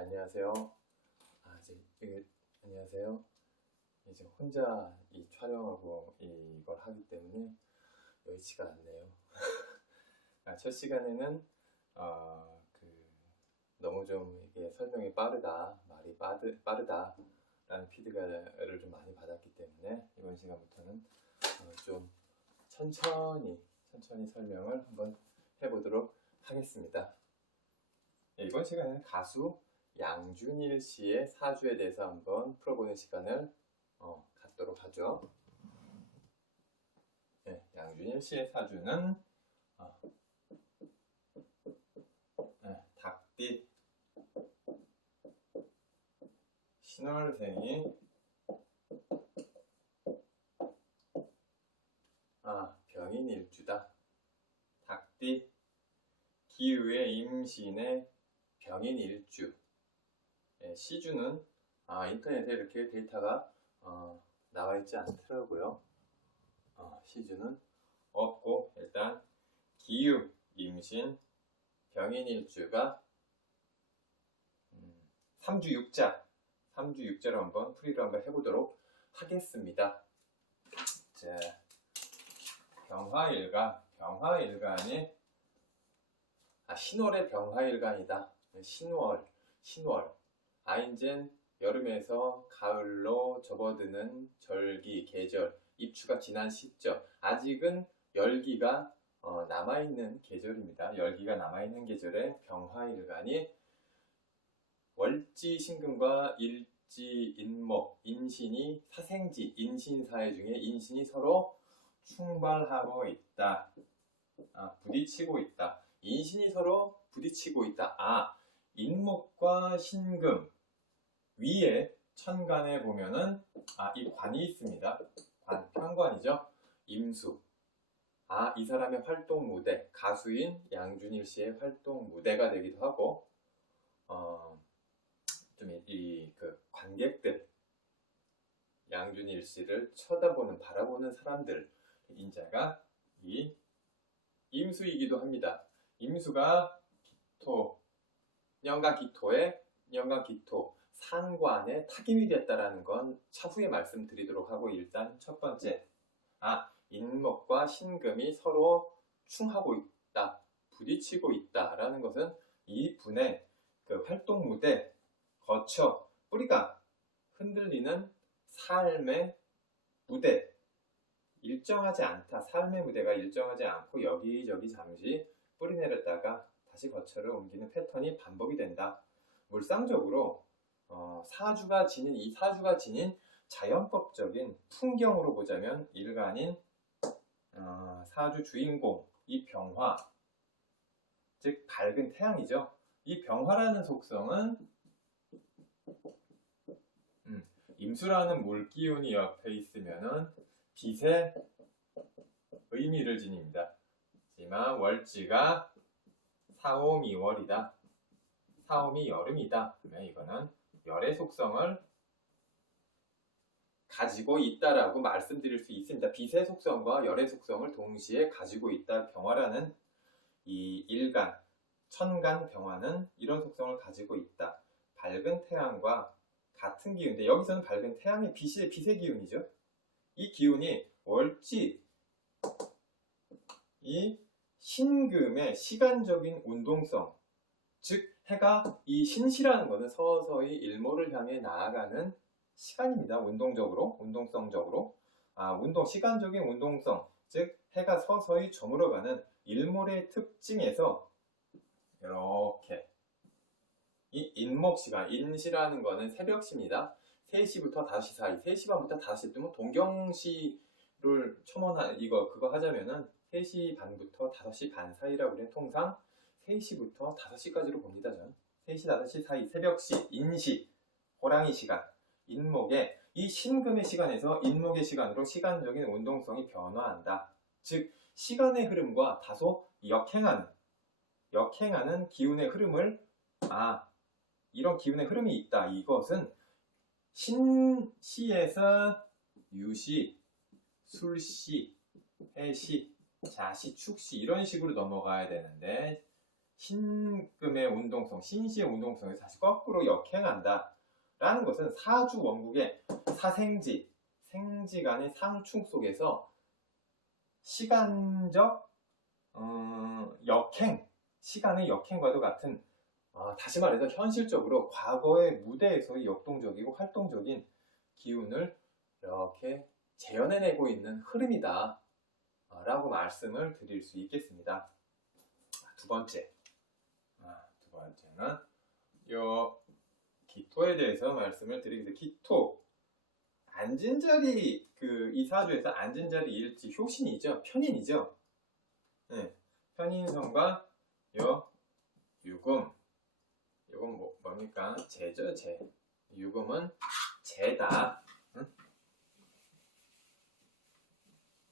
안녕하세요. 안녕하세요. 이제 혼자 이 촬영하고 이걸 하기 때문에 여의치가 않네요. 첫 시간에는 너무 좀 이게 설명이 빠르다, 말이 빠르다라는 피드백을 좀 많이 받았기 때문에 이번 시간부터는 좀 천천히 설명을 한번 해보도록 하겠습니다. 이번 시간에는 가수 양준일 씨의 사주에 대해서 한번 풀어보는 시간을 갖도록 하죠. 양준일 씨의 사주는 닭띠, 신월생이 병인일주다. 닭띠, 기우의 임신의 병인일주. 시주는 인터넷에 이렇게 데이터가 나와 있지 않더라고요. 시주는 없고 일단 기우, 임신, 병인일주가 3주 6자로 한번 풀이를 한번 해보도록 하겠습니다. 자, 병화일간이 신월의 병화일간이다. 신월. 이젠 여름에서 가을로 접어드는 절기, 계절, 입추가 지난 시점. 아직은 열기가 남아있는 계절입니다. 열기가 남아있는 계절에 병화일간이 월지 신금과 일지 인목, 인신이 사생지, 인신사회 중에 인신이 서로 충발하고 있다. 부딪히고 있다. 인신이 서로 부딪히고 있다. 인목과 신금 위에 천간에 보면은 이 관이 있습니다. 편관이죠. 임수. 이 사람의 활동 무대, 가수인 양준일 씨의 활동 무대가 되기도 하고 좀 관객들, 양준일 씨를 바라보는 사람들 인자가 이 임수이기도 합니다. 임수가 연간 기토 상관에 타김이 됐다라는 건 차후에 말씀드리도록 하고, 일단 첫 번째 인목과 신금이 서로 충하고 있다, 부딪히고 있다라는 것은 이 분의 활동 무대 거쳐 뿌리가 흔들리는 삶의 무대, 삶의 무대가 일정하지 않고 여기저기 잠시 뿌리 내렸다가 다시 거처를 옮기는 패턴이 반복이 된다. 물상적으로 사주가 지닌 자연법적인 풍경으로 보자면 일간인 사주 주인공 이 병화, 즉 밝은 태양이죠. 이 병화라는 속성은 임수라는 물기운이 옆에 있으면은 빛의 의미를 지닙니다. 하지만 월지가 4옴 2월이다. 4옴이 여름이다. 그러면 이거는 열의 속성을 가지고 있다라고 말씀드릴 수 있습니다. 빛의 속성과 열의 속성을 동시에 가지고 있다. 병화라는 이 일간, 천간 병화는 이런 속성을 가지고 있다. 밝은 태양과 같은 기운인데 여기서는 밝은 태양의 빛의 기운이죠. 이 기운이 월지, 이 신금의 시간적인 운동성, 즉 해가 이 신시라는 것은 서서히 일몰을 향해 나아가는 시간입니다. 운동성적으로 시간적인 운동성, 즉 해가 서서히 저물어가는 일몰의 특징에서 이렇게 이 인목시간, 인시라는 것은 새벽시입니다. 3시부터 5시 사이, 3시 반부터 5시 뜨면 동경시를 그거 하자면은 3시 반부터 5시 반 사이라고 그래. 통상 3시부터 5시까지로 봅니다. 저는 3시, 5시 사이, 새벽시, 인시, 호랑이 시간, 인목의 이 신금의 시간에서 인목의 시간으로 시간적인 운동성이 변화한다. 즉 시간의 흐름과 다소 역행하는 기운의 흐름을 이런 기운의 흐름이 있다. 이것은 신시에서 유시, 술시, 해시, 자시, 축시 이런 식으로 넘어가야 되는데 신금의 운동성, 신시의 운동성이 사실 거꾸로 역행한다 라는 것은 사주 원국의 사생지, 생지간의 상충 속에서 시간적 역행, 시간의 역행과도 같은, 다시 말해서 현실적으로 과거의 무대에서의 역동적이고 활동적인 기운을 이렇게 재현해내고 있는 흐름이다 라고 말씀을 드릴 수 있겠습니다. 두 번째는 요 기토에 대해서 말씀을 드리겠습니다. 기토, 앉은 자리, 이 사주에서 앉은 자리 일지, 효신이죠. 편인이죠. 네, 편인성과 요 유금, 이건 뭡니까? 재죠, 재. 유금은 재다.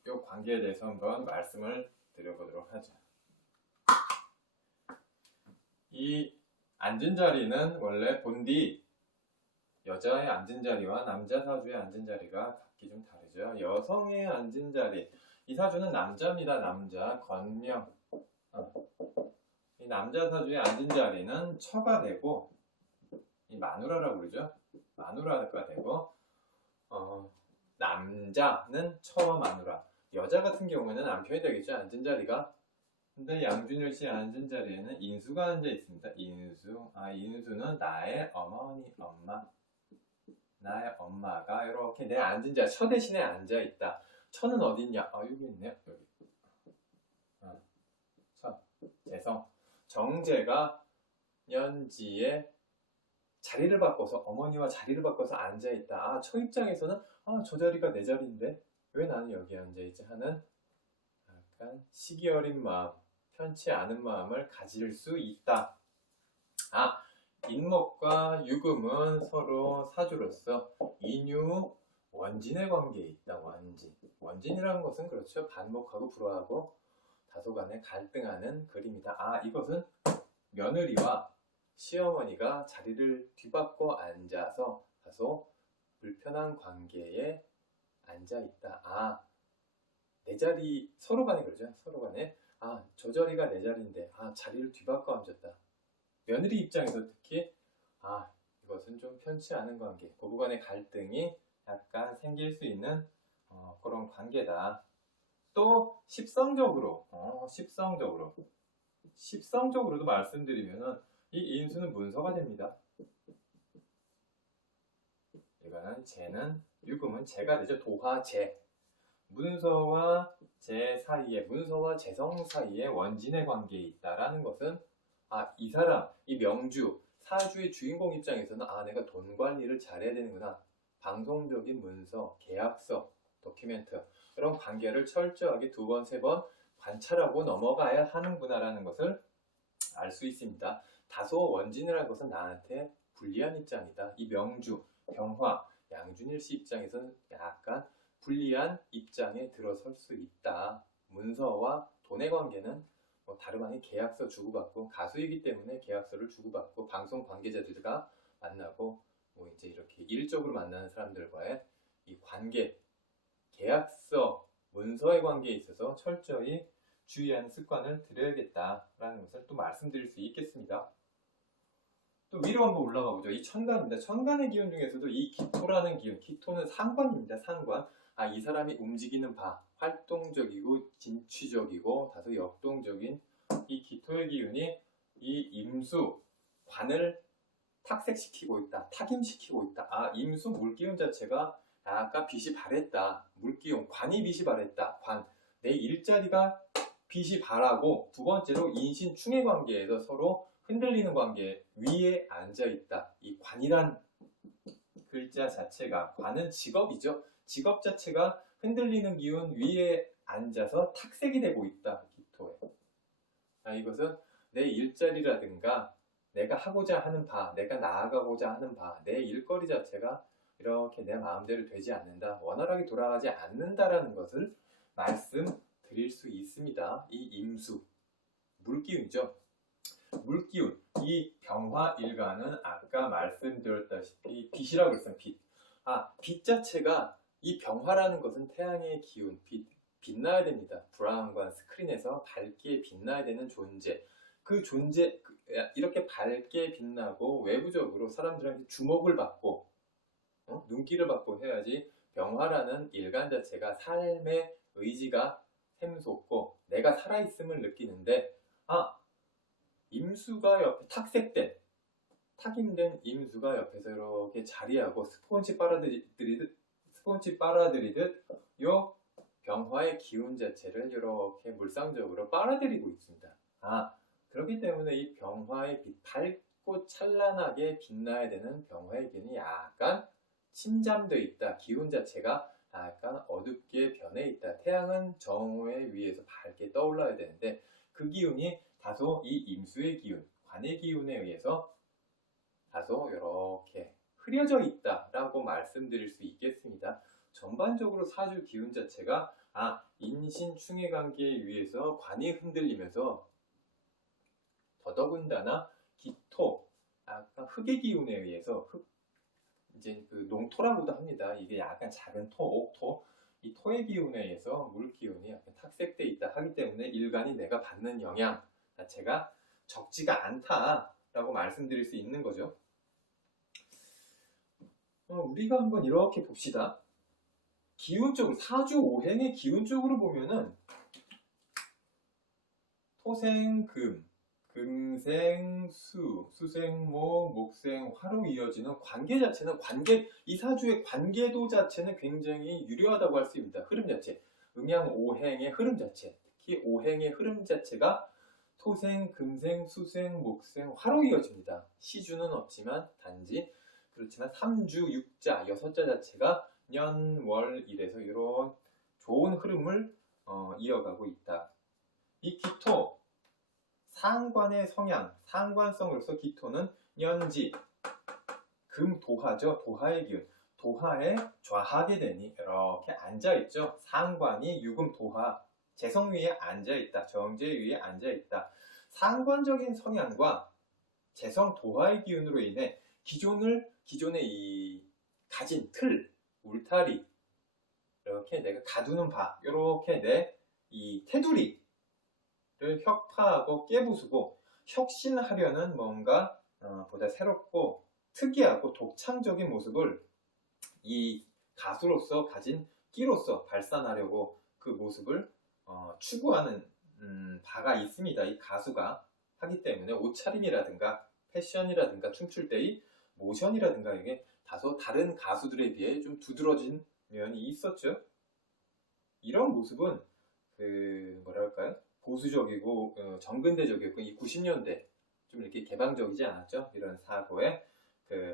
요 관계에 대해서 한번 말씀을 드려보도록 하죠. 이 앉은 자리는 원래 본디 여자의 앉은 자리와 남자 사주의 앉은 자리가 각기 좀 다르죠. 여성의 앉은 자리, 이 사주는 남자입니다. 남자, 건명. 이 남자 사주의 앉은 자리는 처가 되고, 이 마누라라고 그러죠. 마누라가 되고, 남자는 처와 마누라. 여자 같은 경우에는 남편이 되겠죠. 앉은 자리가. 근데 양준일 씨의 앉은 자리에는 인수가 앉아 있습니다. 인수. 인수는 나의 어머니, 엄마. 나의 엄마가 이렇게 내 앉은 자리, 처 대신에 앉아 있다. 처는 어디 있냐? 여기 있네요. 여기. 처. 재성. 정제가 연지에 자리를 바꿔서, 어머니와 자리를 바꿔서 앉아 있다. 처 입장에서는 저 자리가 내 자리인데 왜 나는 여기 앉아 있지 하는 약간 시기 어린 마음, 편치 않은 마음을 가질 수 있다. 인목과 유금은 서로 사주로서 인유 원진의 관계에 있다. 원진. 원진이라는 것은 그렇죠. 반목하고 불화하고 다소간에 갈등하는 그림이다. 이것은 며느리와 시어머니가 자리를 뒤바꿔 앉아서 다소 불편한 관계에 앉아 있다. 내 자리, 서로 간에 그러죠. 서로 간에 저 자리가 내 자리인데 자리를 뒤바꿔 앉았다. 며느리 입장에서 특히 이것은 좀 편치 않은 관계, 고부간의 갈등이 약간 생길 수 있는 그런 관계다. 또 십성적으로도 말씀드리면은 이 인수는 문서가 됩니다. 이거는 재는, 유금은 재가 되죠. 도화재. 문서와 재 사이에, 문서와 재성 사이에 원진의 관계에 있다라는 것은 이 사람, 이 명주, 사주의 주인공 입장에서는 내가 돈 관리를 잘해야 되는구나. 방송적인 문서, 계약서, 도큐멘트 이런 관계를 철저하게 2번, 3번 관찰하고 넘어가야 하는구나라는 것을 알 수 있습니다. 다소 원진이라는 것은 나한테 불리한 입장이다. 이 명주, 병화, 양준일 씨 입장에서는 약간 불리한 입장에 들어설 수 있다. 문서와 돈의 관계는 다름 아닌 계약서 주고받고, 가수이기 때문에 계약서를 주고받고, 방송 관계자들과 만나고 이제 이렇게 일적으로 만나는 사람들과의 이 관계, 계약서, 문서의 관계에 있어서 철저히 주의하는 습관을 들여야겠다라는 것을 또 말씀드릴 수 있겠습니다. 또 위로 한번 올라가 보죠. 이 천간입니다. 천간의 기운 중에서도 이 기토라는 기운, 기토는 상관입니다. 상관. 이 사람이 움직이는 바, 활동적이고 진취적이고 다소 역동적인 이 기토의 기운이 이 임수, 관을 탁색시키고 있다. 타김시키고 있다. 임수 물기운 자체가 약간 빛이 바랬다. 물기운, 관이 빛이 바랬다. 관. 내 일자리가 빛이 바라고, 두 번째로 인신충의 관계에서 서로 흔들리는 관계 위에 앉아있다. 이 관이란 글자 자체가, 관은 직업이죠. 직업 자체가 흔들리는 기운 위에 앉아서 탁색이 되고 있다. 기토에. 이것은 내 일자리라든가 내가 하고자 하는 바, 내가 나아가고자 하는 바, 내 일거리 자체가 이렇게 내 마음대로 되지 않는다. 원활하게 돌아가지 않는다라는 것을 말씀드릴 수 있습니다. 이 임수, 물기운이죠. 물기운, 이 병화 일간은 아까 말씀드렸다시피 빛이라고 했어요. 빛. 빛 자체가, 이 병화라는 것은 태양의 기운, 빛나야 됩니다. 브라운관 스크린에서 밝게 빛나야 되는 존재. 그 존재, 이렇게 밝게 빛나고 외부적으로 사람들한테 주목을 받고 눈길을 받고 해야지 병화라는 일간 자체가 삶의 의지가 샘솟고 내가 살아있음을 느끼는데, 임수가 옆에 탁임된 임수가 옆에서 이렇게 자리하고 스폰지 빨아들이듯 요 병화의 기운 자체를 이렇게 물상적으로 빨아들이고 있습니다. 그렇기 때문에 이 병화의 빛, 밝고 찬란하게 빛나야 되는 병화의 기운이 약간 침잠되어 있다. 기운 자체가 약간 어둡게 변해 있다. 태양은 정오의 위에서 밝게 떠올라야 되는데 그 기운이 다소 이 임수의 기운, 관의 기운에 의해서 다소 이렇게 흐려져 있다라고 말씀드릴 수 있겠습니다. 전반적으로 사주 기운 자체가 인신충의 관계에 의해서 관이 흔들리면서 더더군다나 기토, 약간 흙의 기운에 의해서 이제 그 농토라고도 합니다. 이게 약간 작은 토, 옥토, 이 토의 기운에 의해서 물 기운이 약간 탁색돼 있다 하기 때문에 일간이 내가 받는 영향 자체가 적지가 않다라고 말씀드릴 수 있는 거죠. 우리가 한번 이렇게 봅시다. 기운적으로 사주 오행의 기운적으로 보면은 토생금, 금생수, 수생목, 목생화로 이어지는 관계 자체는 이 사주의 관계도 자체는 굉장히 유려하다고 할 수 있습니다. 흐름 자체, 음양 오행의 흐름 자체, 특히 오행의 흐름 자체가 토생, 금생, 수생, 목생, 화로 이어집니다. 시주는 없지만 단지 그렇지만 3주, 6자, 6자 자체가 년, 월, 일에서 이런 좋은 흐름을 이어가고 있다. 이 기토, 상관의 성향, 상관성으로서 기토는 년지, 금도화죠. 도화의 기운, 도화에 좌하게 되니 이렇게 앉아있죠. 상관이 유금도화, 재성 위에 앉아있다. 정제 위에 앉아있다. 상관적인 성향과 재성 도화의 기운으로 인해 기존의 이 가진 틀, 울타리, 이렇게 내가 가두는 바, 이렇게 내 이 테두리를 혁파하고 깨부수고 혁신하려는 뭔가 보다 새롭고 특이하고 독창적인 모습을 이 가수로서 가진 끼로서 발산하려고 그 모습을 추구하는 바가 있습니다. 이 가수가 하기 때문에 옷차림이라든가 패션이라든가 춤출 때의 모션이라든가 이게 다소 다른 가수들에 비해 좀 두드러진 면이 있었죠. 이런 모습은 뭐랄까요? 보수적이고 정근대적이었고 이 90년대 좀 이렇게 개방적이지 않았죠. 이런 사고에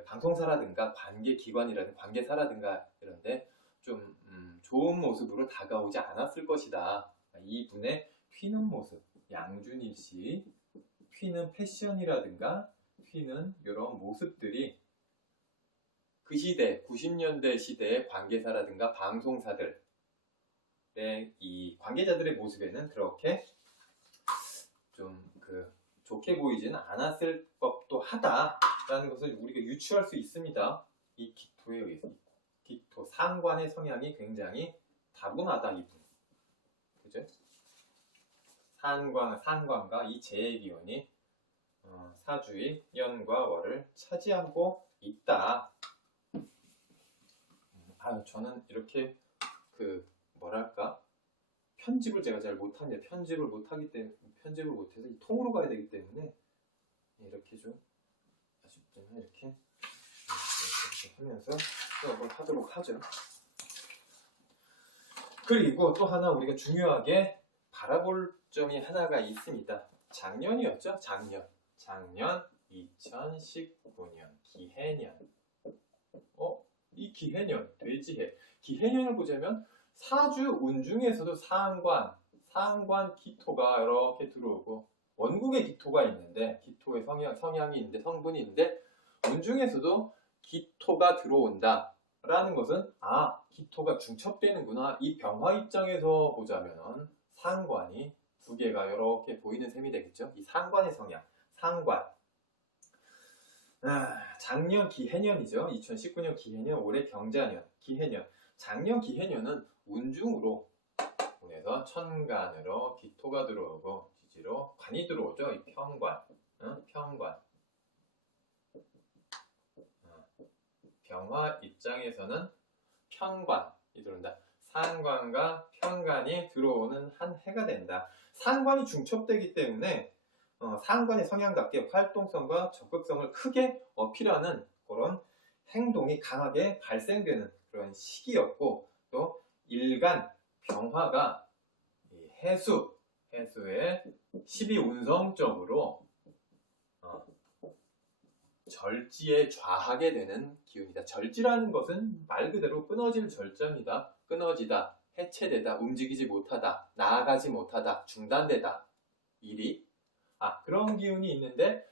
방송사라든가 관계기관이라든가 관계사라든가 이런데 좀 좋은 모습으로 다가오지 않았을 것이다. 이분의 튀는 모습, 양준일 씨 튀는 패션이라든가 튀는 이런 모습들이 그 시대, 90년대 시대의 관계사라든가 방송사들의 이 관계자들의 모습에는 그렇게 좀 좋게 보이지는 않았을 법도 하다라는 것을 우리가 유추할 수 있습니다. 이 기토에 의해서. 기토, 상관의 성향이 굉장히 다분하다, 이분. 그죠? 상관과 이 재의 기운이 사주의 연과 월을 차지하고 있다. 저는 이렇게 뭐랄까 편집을 제가 잘 못합니다. 편집을 못해서 이 통으로 가야 되기 때문에 이렇게 좀 아쉽지만 이렇게 하면서 또 한번 하도록 하죠. 그리고 또 하나 우리가 중요하게 바라볼 점이 하나가 있습니다. 작년이었죠. 작년 2019년 기해년. 이 기해년, 돼지해. 기해년을 보자면 사주 운 중에서도 상관 기토가 이렇게 들어오고 원국의 기토가 있는데 기토의 성향이 있는데 성분이 있는데 운 중에서도 기토가 들어온다 라는 것은 기토가 중첩되는구나. 이 병화 입장에서 보자면 상관이 두 개가 이렇게 보이는 셈이 되겠죠. 이 상관의 성향, 상관. 작년 기해년이죠. 2019년 기해년, 올해 경자년, 기해년. 작년 기해년은 운중으로 보내서 천간으로 기토가 들어오고 지로 관이 들어오죠. 이 평관, 평관. 병화 입장에서는 평관이 들어온다. 상관과 평관이 들어오는 한 해가 된다. 상관이 중첩되기 때문에 상관의 성향답게 활동성과 적극성을 크게 어필하는 그런 행동이 강하게 발생되는 그런 시기였고, 또 일간 병화가 해수의 12운성적으로 절지에 좌하게 되는 기운이다. 절지라는 것은 말 그대로 끊어질 절자입니다. 끊어지다, 해체되다, 움직이지 못하다, 나아가지 못하다, 중단되다. 일이 그런 기운이 있는데,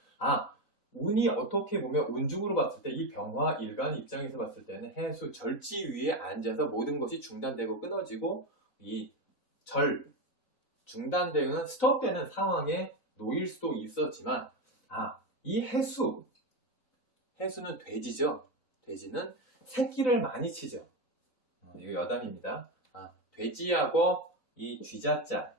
운이 어떻게 보면 운중으로 봤을 때 이 병화 일간 입장에서 봤을 때는 해수 절지 위에 앉아서 모든 것이 중단되고 끊어지고 이 중단되는 스톱되는 상황에 놓일 수도 있었지만, 이 해수는 돼지죠. 돼지는 새끼를 많이 치죠. 이거 여담입니다. 돼지하고 이 쥐자자,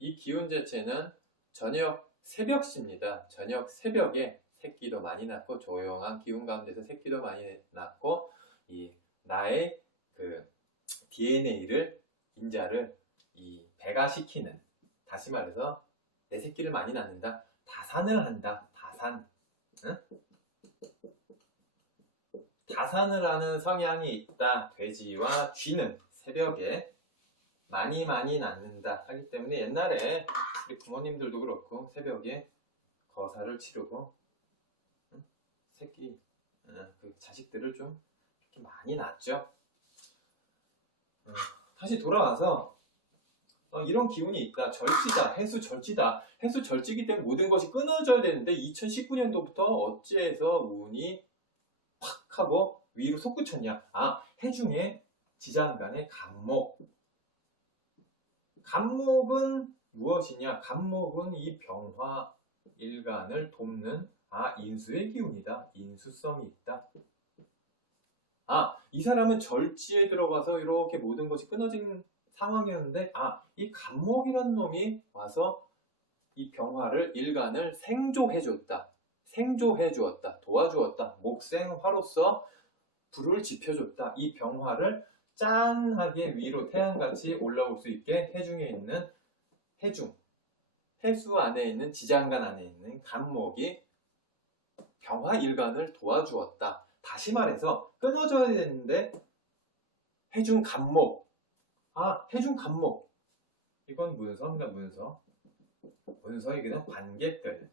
이 기운 자체는 저녁 새벽시입니다. 저녁 새벽에 새끼도 많이 낳고 조용한 기운 가운데서 새끼도 많이 낳고 이 나의 그 DNA를 인자를 이 배가시키는, 다시 말해서 내 새끼를 많이 낳는다. 다산을 한다. 다산. 응? 다산을 하는 성향이 있다. 돼지와 쥐는 새벽에 많이 낳는다 하기 때문에 옛날에 우리 부모님들도 그렇고 새벽에 거사를 치르고 새끼 그 자식들을 좀 이렇게 많이 낳죠. 다시 돌아와서 이런 기운이 있다. 절지다. 해수 절지다. 해수 절지기 때문에 모든 것이 끊어져야 되는데 2019년도부터 어찌해서 운이 확 하고 위로 솟구쳤냐. 해중에 지장간의 간목. 간목은 무엇이냐? 간목은 이 병화 일간을 돕는 인수의 기운이다. 인수성이 있다. 이 사람은 절지에 들어가서 이렇게 모든 것이 끊어진 상황이었는데 이 간목이라는 놈이 와서 이 병화를 일간을 생조해 줬다. 생조해 주었다. 도와주었다. 목생화로서 불을 지펴줬다. 이 병화를 짠하게 위로 태양같이 올라올 수 있게 해중에 있는 해수 안에 있는 지장간 안에 있는 간목이 병화 일간을 도와주었다. 다시 말해서 끊어져야 되는데 해중 간목. 해중 간목. 이건 문서입니다. 문서에 그냥 관객들.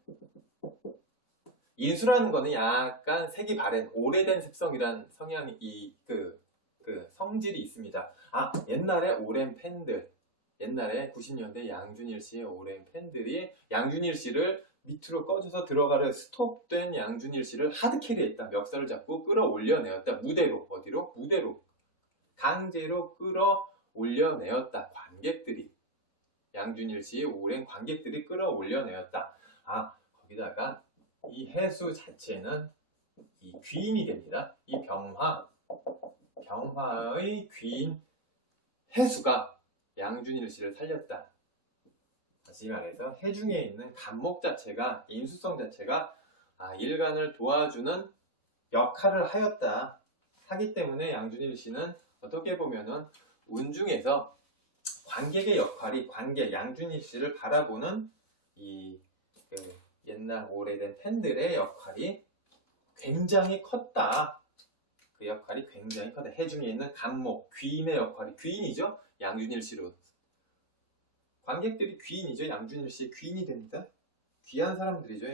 인수라는 거는 약간 색이 바랜 오래된 습성이란 성향이 그 성질이 있습니다. 옛날에 오랜 팬들, 옛날에 90년대 양준일 씨의 오랜 팬들이 양준일 씨를 밑으로 꺼져서 들어가려 스톱된 양준일 씨를 하드캐리했다. 멱살을 잡고 끌어올려내었다. 무대로. 어디로? 무대로. 강제로 끌어올려내었다. 관객들이. 양준일 씨의 오랜 관객들이 끌어올려내었다. 거기다가 이 해수 자체는 이 귀인이 됩니다. 이 병화의 귀인 해수가 양준일 씨를 살렸다. 다시 말해서 해중에 있는 간목 자체가, 인수성 자체가 일간을 도와주는 역할을 하기 때문에 양준일 씨는 어떻게 보면은 운중에서 관객의 역할이, 양준일 씨를 바라보는 옛날 오래된 팬들의 역할이 굉장히 컸다. 그 역할이 굉장히 컸다. 해중에 있는 간목, 귀인의 역할이, 귀인이죠. 양준일 씨로. 관객들이 귀인이죠. 양준일 씨의 귀인이 됩니다. 귀한 사람들이죠.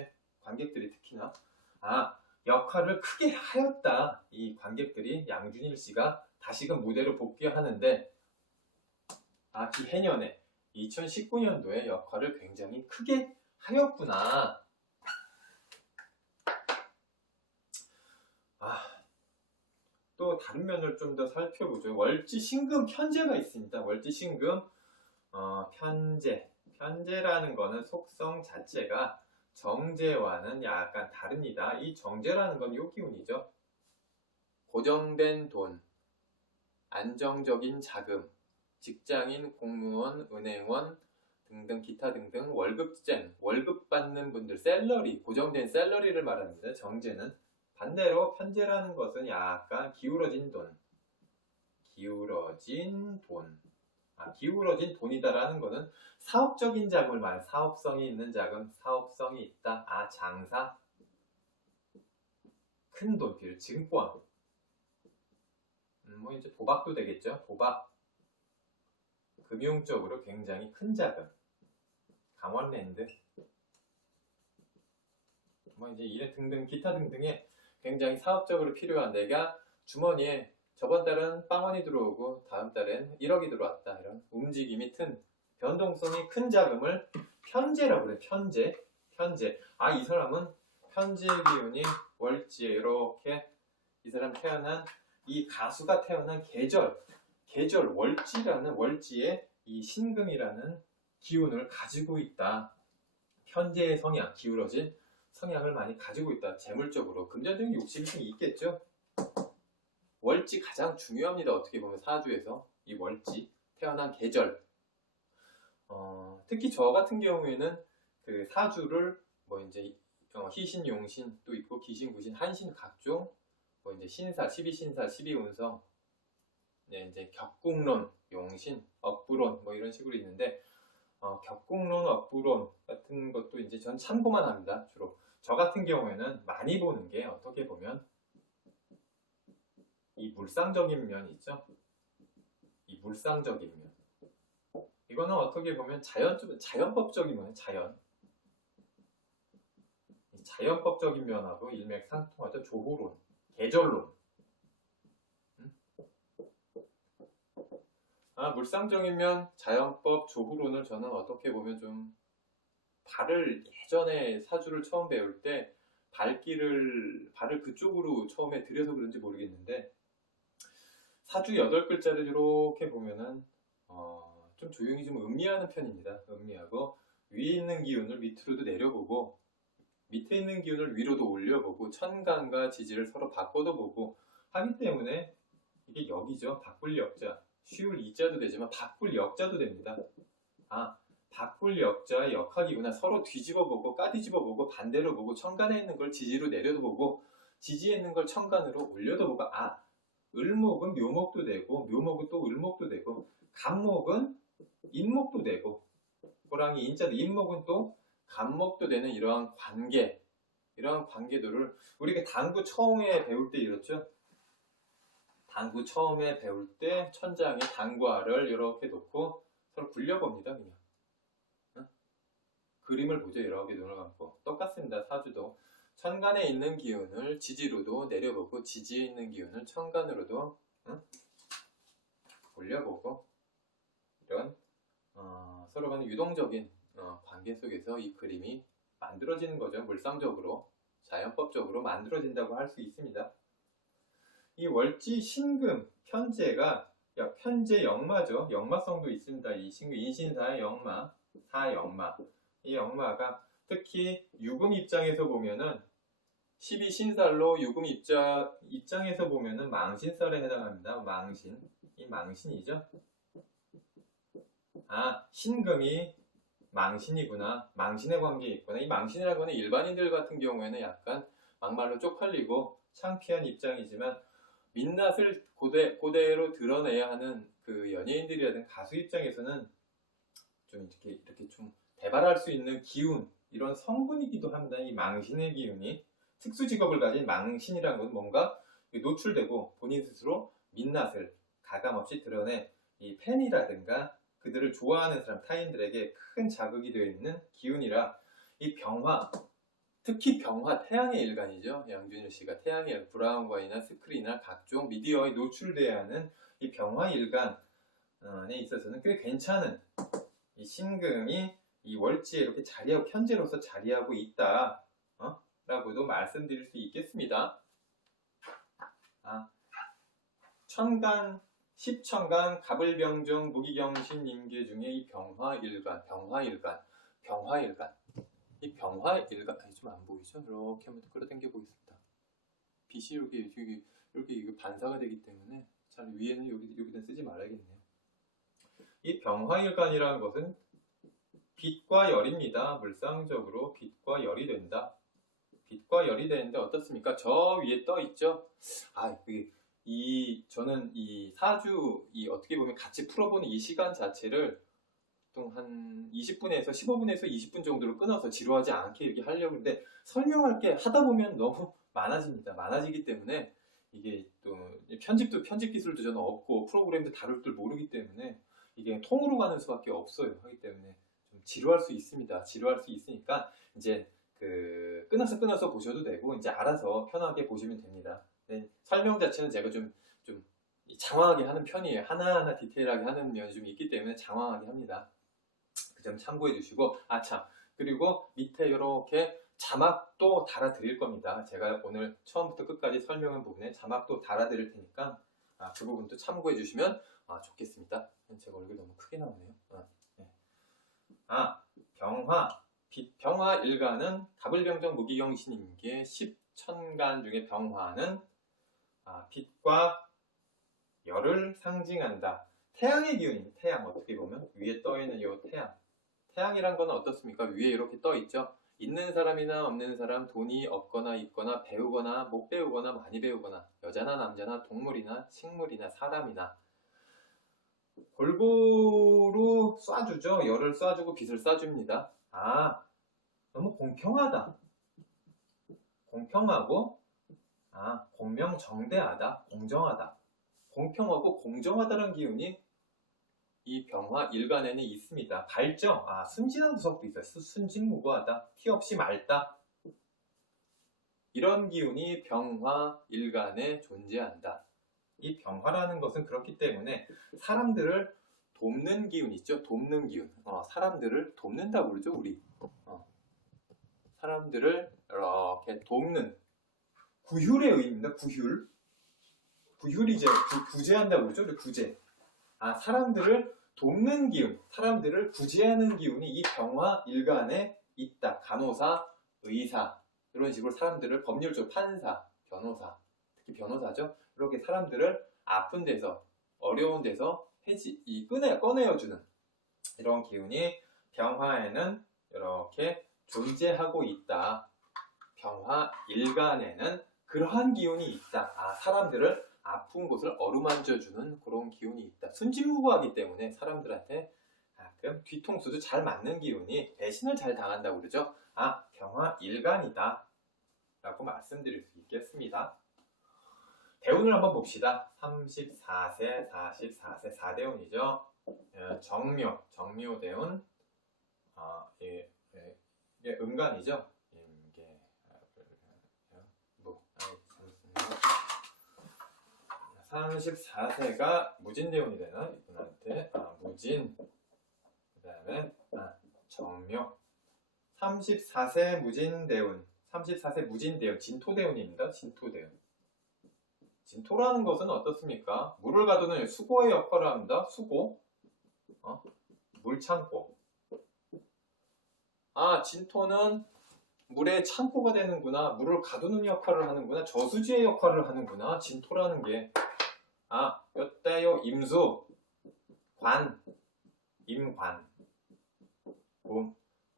관객들이 특히나. 역할을 크게 하였다. 이 관객들이 양준일 씨가 다시금 무대로 복귀하는데 기해년에 2019년도에 역할을 굉장히 크게 하였구나. 또 다른 면을 좀 더 살펴보죠. 월지 신금 편제가 있습니다. 월지 신금 편제라는 거는 속성 자체가 정제와는 약간 다릅니다. 이 정제라는 건 요 기운이죠. 고정된 돈, 안정적인 자금, 직장인, 공무원, 은행원, 등등 기타 등등 월급쟁, 월급 받는 분들, 샐러리, 고정된 샐러리를 말합니다. 정제는. 반대로 편제라는 것은 약간 기울어진 돈, 기울어진 돈. 기울어진 돈이다라는 것은 사업적인 자금을 말해. 사업성이 있는 자금, 사업성이 있다. 장사, 큰 돈 필요, 증권. 뭐 이제 도박도 되겠죠. 도박. 금융적으로 굉장히 큰 자금. 강원랜드. 뭐 이제 이런 등등 기타 등등의 굉장히 사업적으로 필요한 내가 주머니에 저번 달은 빵원이 들어오고 다음 달엔 1억이 들어왔다. 이런 움직임이 큰 변동성이 큰 자금을 편제라고 그래. 편제. 이 사람은 편제의 기운이 월지에 이렇게 이 사람 태어난 이 가수가 태어난 계절 월지라는 월지에 이 신금이라는 기운을 가지고 있다. 편제의 성향, 기울어진 성향을 많이 가지고 있다. 재물적으로 금전적인 욕심이 좀 있겠죠. 월지 가장 중요합니다. 어떻게 보면 사주에서 이 월지 태어난 계절. 특히 저 같은 경우에는 그 사주를 뭐 이제 희신, 용신 또 있고 기신, 구신, 한신 각종 뭐 이제 신사, 12신사, 12운성, 이제 격국론, 용신, 억부론 뭐 이런 식으로 있는데 격국론, 억부론 같은 것도 이제 전 참고만 합니다. 주로 저 같은 경우에는 많이 보는 게 어떻게 보면 이 물상적인 면이 있죠. 이 물상적인 면. 이거는 어떻게 보면 자연법적인 면은 자연법적인 면하고 일맥상통하죠. 조호론, 계절론. 물상적인 면, 자연법, 조후론을 저는 어떻게 보면 좀 예전에 사주를 처음 배울 때 발을 그쪽으로 처음에 들여서 그런지 모르겠는데 사주 8글자를 이렇게 보면은 좀 조용히 좀 음미하는 편입니다. 음미하고 위에 있는 기운을 밑으로도 내려보고 밑에 있는 기운을 위로도 올려보고 천간과 지지를 서로 바꿔도 보고 하기 때문에 이게 역이죠. 바꿀 역자. 쉬울 이자도 되지만 바꿀 역자도 됩니다. 바꿀 역자의 역학이구나. 서로 뒤집어보고 까뒤집어보고 반대로 보고 천간에 있는 걸 지지로 내려도 보고 지지에 있는 걸 천간으로 올려도 보고 을목은 묘목도 되고 묘목은 또 을목도 되고 간목은 인목도 되고 호랑이 인자도 인목은 또 간목도 되는 이러한 관계도를 우리가 당구 처음에 배울 때 이렇죠. 당구 처음에 배울 때 천장에 당구알을 이렇게 놓고 서로 굴려봅니다. 그냥 그림을 보죠. 이렇게 눈을 감고 똑같습니다. 사주도 천간에 있는 기운을 지지로도 내려보고 지지에 있는 기운을 천간으로도 올려보고 이런 서로 간의 유동적인 관계 속에서 이 그림이 만들어지는 거죠. 물상적으로 자연법적으로 만들어진다고 할 수 있습니다. 이 월지 신금 편제가 편제 역마죠. 역마성도 있습니다. 이 신금 인신사의 역마, 사역마. 이 역마가 특히 유금 입장에서 보면은 12신살로 유금 입장에서 보면은 망신살에 해당합니다. 망신. 이 망신이죠. 신금이 망신이구나. 망신의 관계에 있구나. 이 망신이라는 거는 일반인들 같은 경우에는 약간 막말로 쪽팔리고 창피한 입장이지만 민낯을 그대로 드러내야 하는 그 연예인들이라든 가수 입장에서는 좀 이렇게 좀 대발할 수 있는 기운, 이런 성분이기도 합니다. 이 망신의 기운이 특수 직업을 가진 망신이라는 것은 뭔가 노출되고 본인 스스로 민낯을 가감없이 드러내 이 팬이라든가 그들을 좋아하는 사람, 타인들에게 큰 자극이 되어 있는 기운이라 이 병화, 특히 병화, 태양의 일간이죠. 양준일 씨가 태양의 브라운관이나 스크린이나 각종 미디어에 노출돼야 하는 이 병화 일간에 있어서는 꽤 괜찮은 이 신금이 이 월지에 이렇게 편제로서 자리하고 있다 라고도 말씀드릴 수 있겠습니다. 천간, 십천간, 갑을병정, 무기경신, 임계 중에 이 병화일간. 이 병화일간, 좀 안 보이죠? 이렇게 한번 끌어당겨 보겠습니다. 빛이 이렇게 반사가 되기 때문에 잘 위에는 여기다 쓰지 말아야겠네요. 이 병화일간이라는 것은 빛과 열입니다. 물상적으로 빛과 열이 된다. 빛과 열이 되는데 어떻습니까? 저 위에 떠 있죠? 저는 이 사주, 어떻게 보면 같이 풀어보는 이 시간 자체를 보통 한 20분에서 15분에서 20분 정도로 끊어서 지루하지 않게 이렇게 하려고 하는데, 설명할 게 하다 보면 너무 많아집니다. 많아지기 때문에 이게 또 편집 기술도 저는 없고 프로그램도 다룰 줄 모르기 때문에 이게 통으로 가는 수밖에 없어요. 하기 때문에 좀 지루할 수 있습니다. 지루할 수 있으니까 이제 끊어서 보셔도 되고 이제 알아서 편하게 보시면 됩니다. 네, 설명 자체는 제가 좀 장황하게 하는 편이에요. 하나하나 디테일하게 하는 면이 좀 있기 때문에 장황하게 합니다. 그 점 참고해 주시고, 참, 그리고 밑에 이렇게 자막도 달아 드릴 겁니다. 제가 오늘 처음부터 끝까지 설명한 부분에 자막도 달아 드릴 테니까 그 부분도 참고해 주시면 좋겠습니다. 제가 얼굴이 너무 크게 나오네요. 네. 병화. 병화 일간은 갑을병정 무기경신임계 10천간 중에 병화는 빛과 열을 상징한다. 태양의 기운입니다. 태양, 어떻게 보면 위에 떠 있는 이 태양. 태양이란 건 어떻습니까? 위에 이렇게 떠 있죠. 있는 사람이나 없는 사람, 돈이 없거나 있거나, 배우거나 못 배우거나 많이 배우거나, 여자나 남자나 동물이나 식물이나 사람이나 골고루 쏴주죠. 열을 쏴주고 빛을 쏴줍니다. 너무 공평하다. 공평하고 공명정대하다. 공정하다. 공평하고 공정하다는 기운이 이 병화 일간에는 있습니다. 발정, 순진한 구석도 있어요. 순진무구하다, 티 없이 맑다. 이런 기운이 병화 일간에 존재한다. 이 병화라는 것은 그렇기 때문에 사람들을 돕는 기운 있죠? 돕는 기운. 사람들을 돕는다고 그러죠, 우리. 사람들을 이렇게 돕는 구휼의 의미입니다. 구휼이 이제 구제한다고 그러죠? 구제. 사람들을 돕는 기운, 사람들을 구제하는 기운이 이 병화 일간에 있다. 간호사, 의사, 이런 식으로 사람들을 법률적 판사, 변호사, 특히 변호사죠. 이렇게 사람들을 아픈 데서, 어려운 데서 꺼내어주는 이런 기운이 병화에는 이렇게 존재하고 있다. 병화 일간에는 그러한 기운이 있다. 사람들을 아픈 곳을 어루만져주는 그런 기운이 있다. 순진무구하기 때문에 사람들한테 가끔 뒤통수도 잘 맞는 기운이, 배신을 잘 당한다고 그러죠. 병화 일간이다 라고 말씀드릴 수 있겠습니다. 대운을 한번 봅시다. 34세, 44세 4대운이죠. 정묘대운. 이게 음간이죠. 34세가 무진대운이 되나? 이분한테 무진, 그 다음에 정묘. 34세 무진대운, 34세 무진대운, 진토대운입니다. 진토대운. 진토라는 것은 어떻습니까? 물을 가두는 수고의 역할을 합니다. 수고, 물창고. 진토는 물의 창고가 되는구나, 물을 가두는 역할을 하는구나, 저수지의 역할을 하는구나. 진토라는 게 요때요 임수, 관, 임관.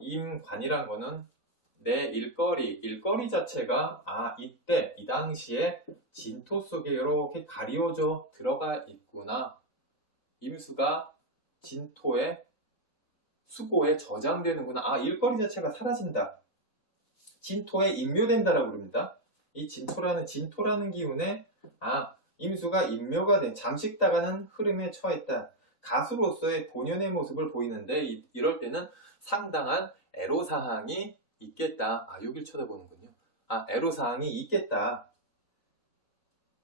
임관이란 거는 내 일거리 자체가 이때 이 당시에 진토 속에 이렇게 가리워져 들어가 있구나. 임수가 진토의 수고에 저장되는구나. 일거리 자체가 사라진다. 진토에 인묘된다라고 부릅니다. 이 진토라는 기운에 임수가 인묘가 된, 잠식다가는 흐름에 처했다. 가수로서의 본연의 모습을 보이는데 이럴 때는 상당한 애로사항이 있겠다. 여길 쳐다보는군요. 애로사항이 있겠다.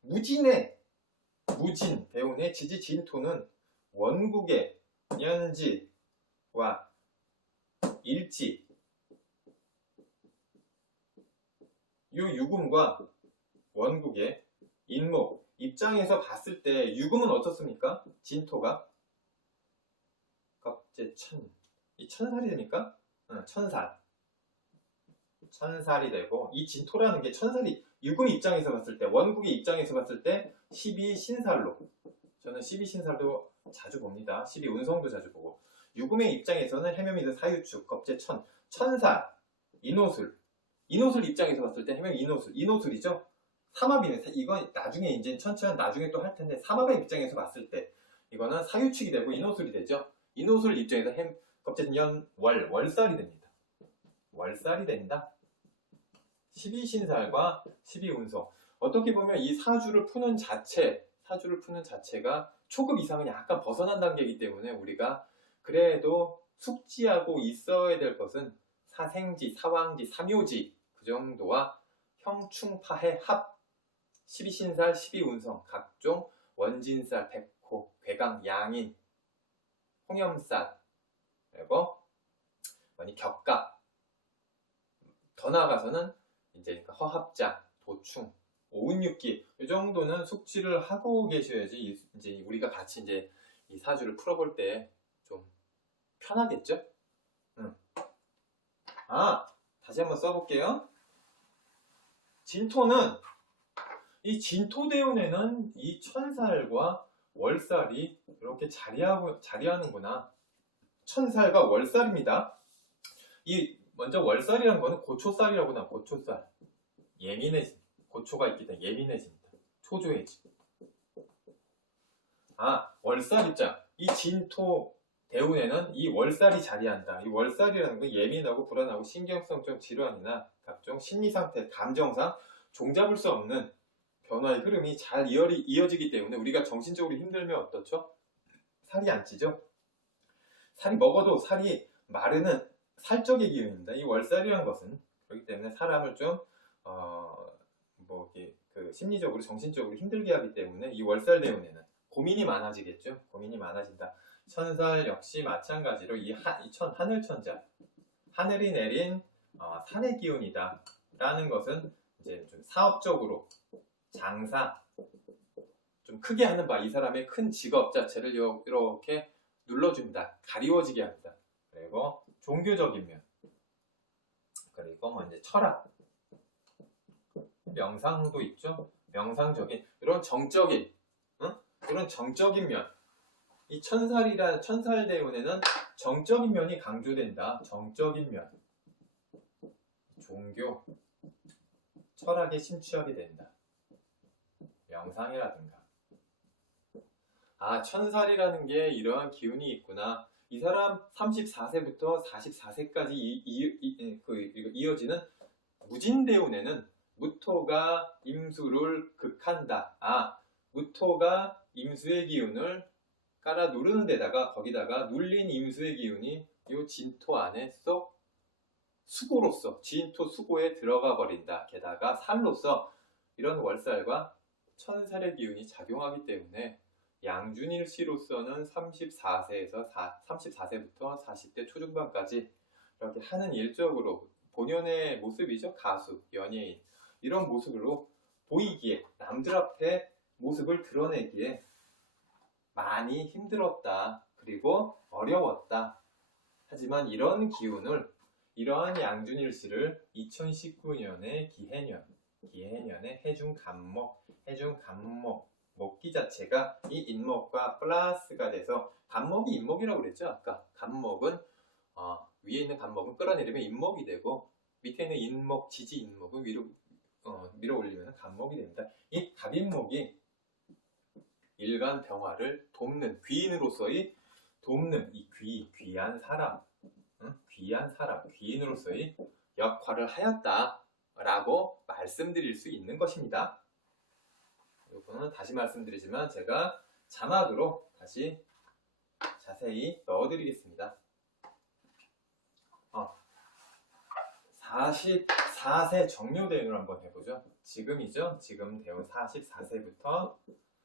무진 대운의 지지 진토는 원국의 년지와 일지, 이 유금과 원국의 인목 입장에서 봤을 때 유금은 어떻습니까? 진토가 이 천살이 되니까 천살이 되고, 이 진토라는 게 천살이, 유금 입장에서 봤을 때, 원국의 입장에서 봤을 때 12신살로, 저는 12신살도 자주 봅니다. 12운성도 자주 보고, 유금의 입장에서는 해묘미도 사유축, 겁재천, 천살, 인호술. 인호술 입장에서 봤을 때 해묘미 인호술이죠. 삼합이네. 이건 나중에 이제 천천 나중에 또 할 텐데 삼합의 입장에서 봤을 때 이거는 사유축이 되고 인호술이 되죠. 인호술 입장에서 겁재년 월살이 됩니다. 월살이 된다. 12신살과 12운송. 어떻게 보면 이 사주를 푸는 자체가 초급 이상은 약간 벗어난 단계이기 때문에 우리가 그래도 숙지하고 있어야 될 것은 사생지, 사왕지, 삼요지 그 정도와 형충파해 합, 12신살, 12운성, 각종 원진살, 백호, 괴강, 양인, 홍염살, 그리고 격갑, 더 나아가서는 이제 허합자, 도충, 오운육기 이 정도는 숙지를 하고 계셔야지 이제 우리가 같이 이제 이 사주를 풀어볼 때 좀 편하겠죠? 다시 한번 써볼게요. 진토는 이 진토대운에는 이 천살과 월살이 이렇게 자리하는구나. 천살과 월살입니다. 먼저 월살이라는 거는 고초살이라고 나와. 고초살. 고초가 있기 때문에 예민해집니다. 초조해지. 월살 입장. 이 진토 대운에는 이 월살이 자리한다. 이 월살이라는 건 예민하고 불안하고 신경성적 질환이나 각종 심리상태, 감정상 종잡을 수 없는 변화의 흐름이 잘 이어지기 때문에 우리가 정신적으로 힘들면 어떻죠? 살이 안 찌죠? 살이 먹어도 살이 마르는 살적의 기운입니다. 이 월살이라는 것은 그렇기 때문에 사람을 좀 심리적으로 정신적으로 힘들게 하기 때문에 이 월살 대운에는 고민이 많아지겠죠. 고민이 많아진다. 천살 역시 마찬가지로 하늘천자, 하늘이 내린 산의 기운이다 라는 것은 이제 좀 사업적으로 장사 좀 크게 하는 바, 이 사람의 큰 직업 자체를 이렇게 눌러줍니다. 가리워지게 합니다. 그리고 종교적인 면, 그리고 이제 철학, 명상도 있죠. 명상적인 이런 정적인 면, 이 천살 대운에는 정적인 면이 강조된다. 정적인 면, 종교, 철학에 심취하게 된다. 명상이라든가. 천살이라는 게 이러한 기운이 있구나. 이 사람 34세부터 44세까지 이어지는 무진대운에는 무토가 임수를 극한다. 무토가 임수의 기운을 깔아 누르는 데다가 거기다가 눌린 임수의 기운이 이 진토 안에 쏙 수고로서 진토 수고에 들어가 버린다. 게다가 살로서 이런 월살과 천살의 기운이 작용하기 때문에 양준일씨로서는 34세부터 40대 초중반까지 이렇게 하는 일적으로 본연의 모습이죠. 가수, 연예인 이런 모습으로 보이기에, 남들 앞에 모습을 드러내기에 많이 힘들었다. 그리고 어려웠다. 하지만 이런 기운을, 이러한 양준일씨를 2019년에 기해년에 해중간목, 목기 자체가 이 인목과 플러스가 돼서, 간목이 인목이라고 그랬죠. 아까 간목은 위에 있는 간목은 끌어내리면 인목이 되고, 밑에 있는 인목, 지지 인목은 밀어 올리면 간목이 됩니다. 이 갑인목이 일간 병화를 돕는, 귀인으로서의 돕는 이 귀한 사람, 귀인으로서의 역할을 하였다라고 말씀드릴 수 있는 것입니다. 이거는 다시 말씀드리지만 제가 자막으로 다시 자세히 넣어드리겠습니다. 44세 정묘대운을 한번 해보죠. 지금이죠. 지금 대운 44세부터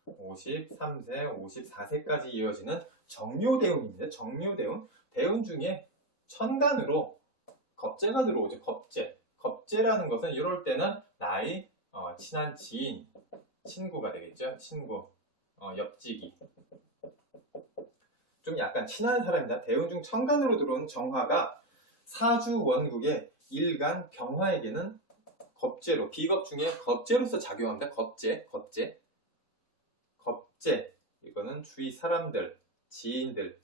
53세, 54세까지 이어지는 정묘대운입니다. 정묘대운. 대운 중에 천간으로 겁재가 들어오죠. 겁재라는 것은 이럴 때는 나의 친한 지인, 친구가 되겠죠. 친구, 옆지기. 좀 약간 친한 사람이다. 대운 중 천간으로 들어온 정화가 사주 원국의 일간 병화에게는 겁재로, 비겁 중에 겁재로서 작용합니다. 겁재. 이거는 주위 사람들, 지인들,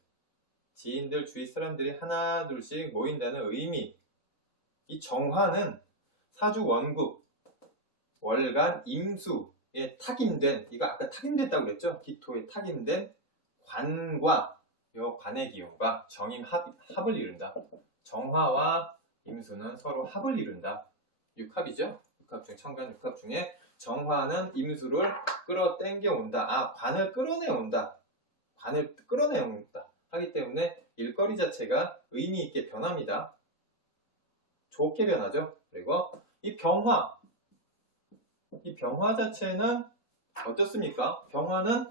지인들 주위 사람들이 하나 둘씩 모인다는 의미. 이 정화는 사주 원국 월간 임수에 탁임된, 이거 아까 탁임됐다고 그랬죠? 기토에 탁임된 관과 요 관의 기운과 정임 합을 이룬다. 정화와 임수는 서로 합을 이룬다. 육합이죠? 육합 중에 천간 육합 중에 정화는 임수를 끌어당겨 온다. 아, 관을 끌어내온다. 관을 끌어내온다. 하기 때문에 일거리 자체가 의미 있게 변합니다. 좋게 변하죠. 그리고 이 병화 자체는 어떻습니까? 병화는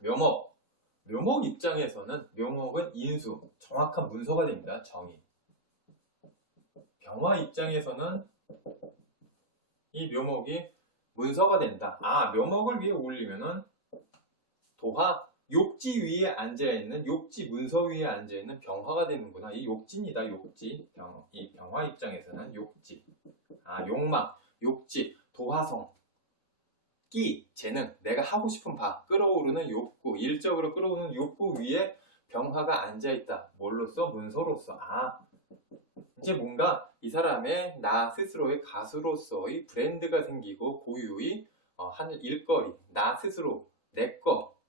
묘목 입장에서는 묘목은 인수, 정확한 문서가 됩니다. 정의. 병화 입장에서는 이 묘목이 문서가 된다. 아, 묘목을 위에 올리면은 도화, 욕지 위에 앉아있는, 욕지 문서 위에 앉아있는 병화가 되는구나. 이 욕지입니다. 욕지. 이 병화 입장에서는 욕지. 아, 욕망, 욕지, 도화성, 끼, 재능, 내가 하고 싶은 바, 끌어오르는 욕구, 일적으로 끌어오르는 욕구 위에 병화가 앉아있다. 뭘로써? 문서로서. 아, 이제 뭔가 이 사람의 나 스스로의 가수로서의 브랜드가 생기고 고유의 하는 일거리, 나 스스로,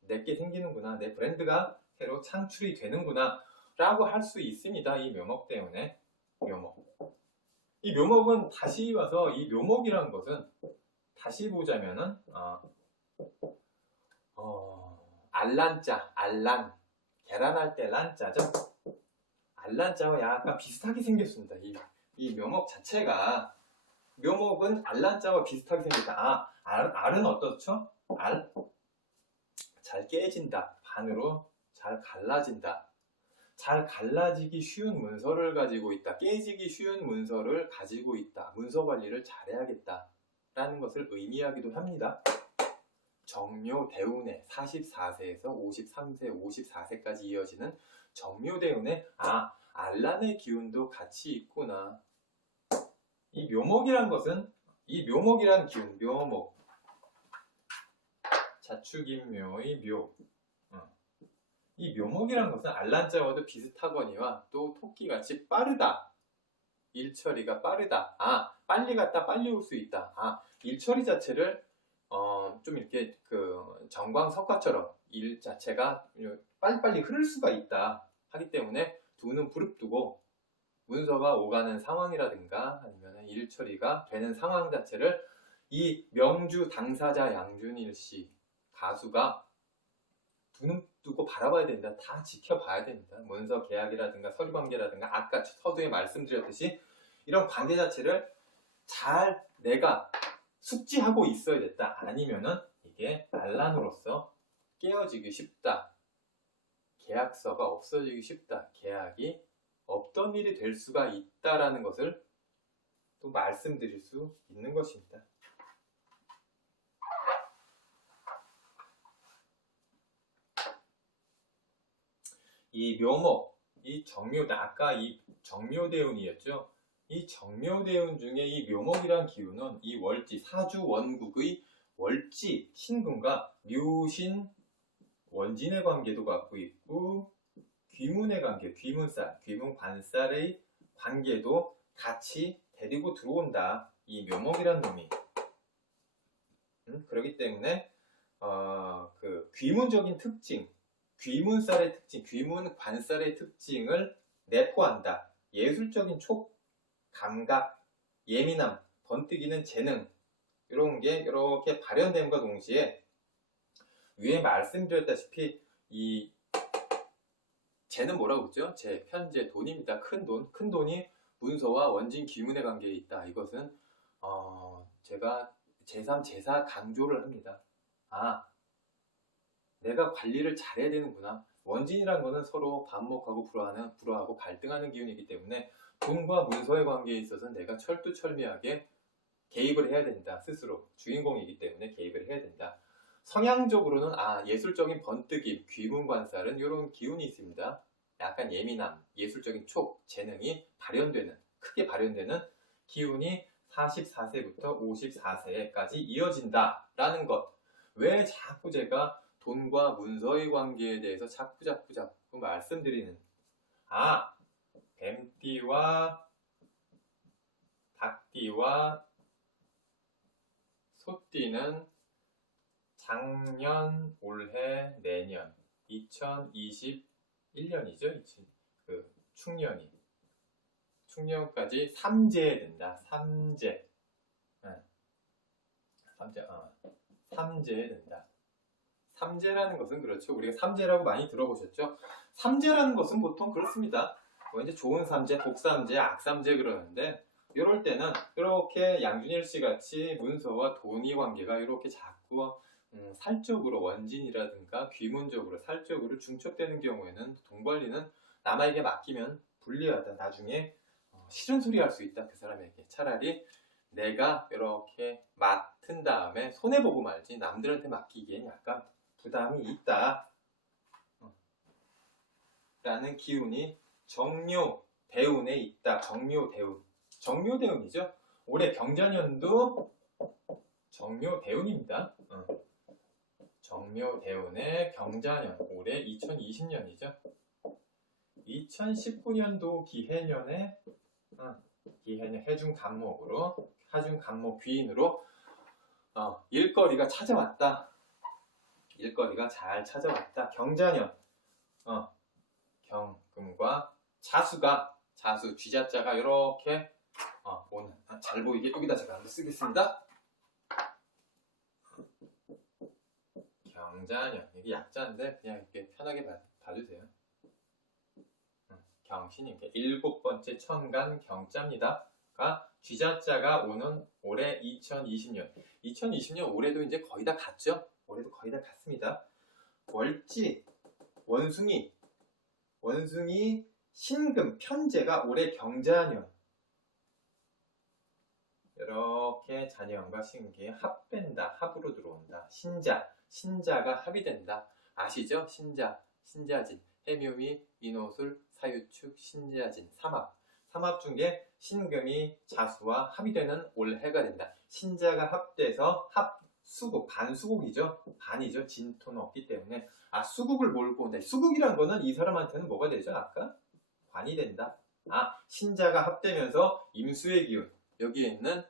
내게 생기는구나. 내 브랜드가 새로 창출이 되는구나. 라고 할 수 있습니다. 이 묘목 때문에. 묘목. 이 묘목은 다시 와서 이 묘목이라는 것은 다시 보자면은 알란자, 알란, 계란할 때 란자죠. 알란자와 약간 비슷하게 생겼습니다. 이 묘목 자체가, 묘목은 알란자와 비슷하게 생겼다. 알은 어떻죠? 잘 깨진다. 반으로 잘 갈라진다. 잘 갈라지기 쉬운 문서를 가지고 있다. 깨지기 쉬운 문서를 가지고 있다. 문서 관리를 잘해야겠다. 라는 것을 의미하기도 합니다. 정묘대운의 44세에서 53세, 54세까지 이어지는 정묘대운의 알란의 기운도 같이 있구나. 이 묘목이란 것은, 이 묘목이란 기운, 묘목, 자축인묘의 묘. 이 묘목이란 것은 알란자와도 비슷하거니와 또 토끼같이 빠르다. 일처리가 빠르다. 빨리 갔다 빨리 올 수 있다. 일처리 자체를 좀 이렇게 정광석화처럼 일 자체가 빨리빨리 흐를 수가 있다 하기 때문에 두 눈 부릅뜨고 문서가 오가는 상황이라든가 아니면 일 처리가 되는 상황 자체를 이 명주 당사자 양준일 씨 가수가 두 눈 뜨고 바라봐야 된다. 다 지켜봐야 됩니다. 문서 계약이라든가 서류 관계라든가 아까 서두에 말씀드렸듯이 이런 관계 자체를 잘 내가 숙지하고 있어야 됐다. 아니면은 이게 알란으로서 깨어지기 쉽다. 계약서가 없어지기 쉽다. 계약이 없던 일이 될 수가 있다라는 것을 또 말씀드릴 수 있는 것입니다. 이 묘목, 이 정묘대, 아까 이 정묘대운이었죠. 이 정묘대운 중에 이 묘목이란 기운은 이 월지, 사주 원국의 월지, 신금과 묘신, 원진의 관계도 갖고 있고 귀문의 관계, 귀문살, 귀문관살의 관계도 같이 데리고 들어온다. 이 묘목이란 놈이. 그렇기 때문에 귀문적인 특징, 귀문살의 특징, 귀문관살의 특징을 내포한다. 예술적인 촉, 감각, 예민함, 번뜩이는 재능 이런 게 이렇게 발현됨과 동시에 위에 말씀드렸다시피 이 재는 뭐라고 했죠? 재, 현재 돈입니다. 큰 돈, 큰 돈이 문서와 원진 귀문의 관계에 있다. 이것은 제가 제3, 제4 강조를 합니다. 내가 관리를 잘해야 되는구나. 원진이란 거는 서로 반목하고 불화하고 갈등하는 기운이기 때문에 돈과 문서의 관계에 있어서 내가 철두철미하게 개입을 해야 된다. 스스로 주인공이기 때문에 개입을 해야 된다. 성향적으로는 예술적인 번뜩임, 귀문관살은 이런 기운이 있습니다. 약간 예민함, 예술적인 촉, 재능이 크게 발현되는 기운이 44세부터 54세까지 이어진다라는 것. 왜 자꾸 제가 돈과 문서의 관계에 대해서 자꾸 말씀드리는 뱀띠와 닭띠와 소띠는 작년, 올해, 내년 2021년이죠. 충년까지 삼재된다. 삼재. 삼재된다. 삼재라는 것은 그렇죠. 우리가 삼재라고 많이 들어보셨죠? 삼재라는 것은 보통 그렇습니다. 뭐 이제 좋은 삼재, 복삼재, 악삼재 그러는데 이럴 때는 이렇게 양준일 씨 같이 문서와 돈의 관계가 이렇게 자꾸 살적으로 원진이라든가 귀문적으로 살적으로 중첩되는 경우에는 돈 관리는 남에게 맡기면 불리하다. 나중에 싫은 소리 할 수 있다. 그 사람에게. 차라리 내가 이렇게 맡은 다음에 손해보고 말지 남들한테 맡기기엔 약간 부담이 있다 라는 기운이 정묘대운에 있다. 정묘대운이죠. 올해 경자년도 정묘대운입니다. 정묘대운의 경자년, 올해 2020년이죠. 2019년도 기해년에 해중간목으로 하중간목 귀인으로 일거리가 찾아왔다. 일거리가 잘 찾아왔다. 경자년 경금과 자수 쥐자자가 이렇게 오늘 잘 보이게 여기다 제가 한번 쓰겠습니다. 경자년 이게 약자인데 그냥 이렇게 편하게 봐주세요. 경신이 일곱 번째 천간 경자입니다. 쥐자자가 오는 올해 2020년. 2020년 올해도 이제 거의 다 갔죠? 올해도 거의 다 갔습니다. 월지, 원숭이, 신금, 편제가 올해 경자년. 이렇게 자녀형과 신기에 합된다. 합으로 들어온다. 신자가 합이 된다. 아시죠? 신자진, 해묘미, 인호술, 사유축, 신자진, 삼합 중에 신금이 자수와 합이 되는 올해가 된다. 신자가 합돼서 수국, 반수국이죠. 반이죠. 진토는 없기 때문에 수국을 몰고 온다. 수국이란 거는 이 사람한테는 뭐가 되죠? 아까 관이 된다. 신자가 합되면서 임수의 기운, 여기에 있는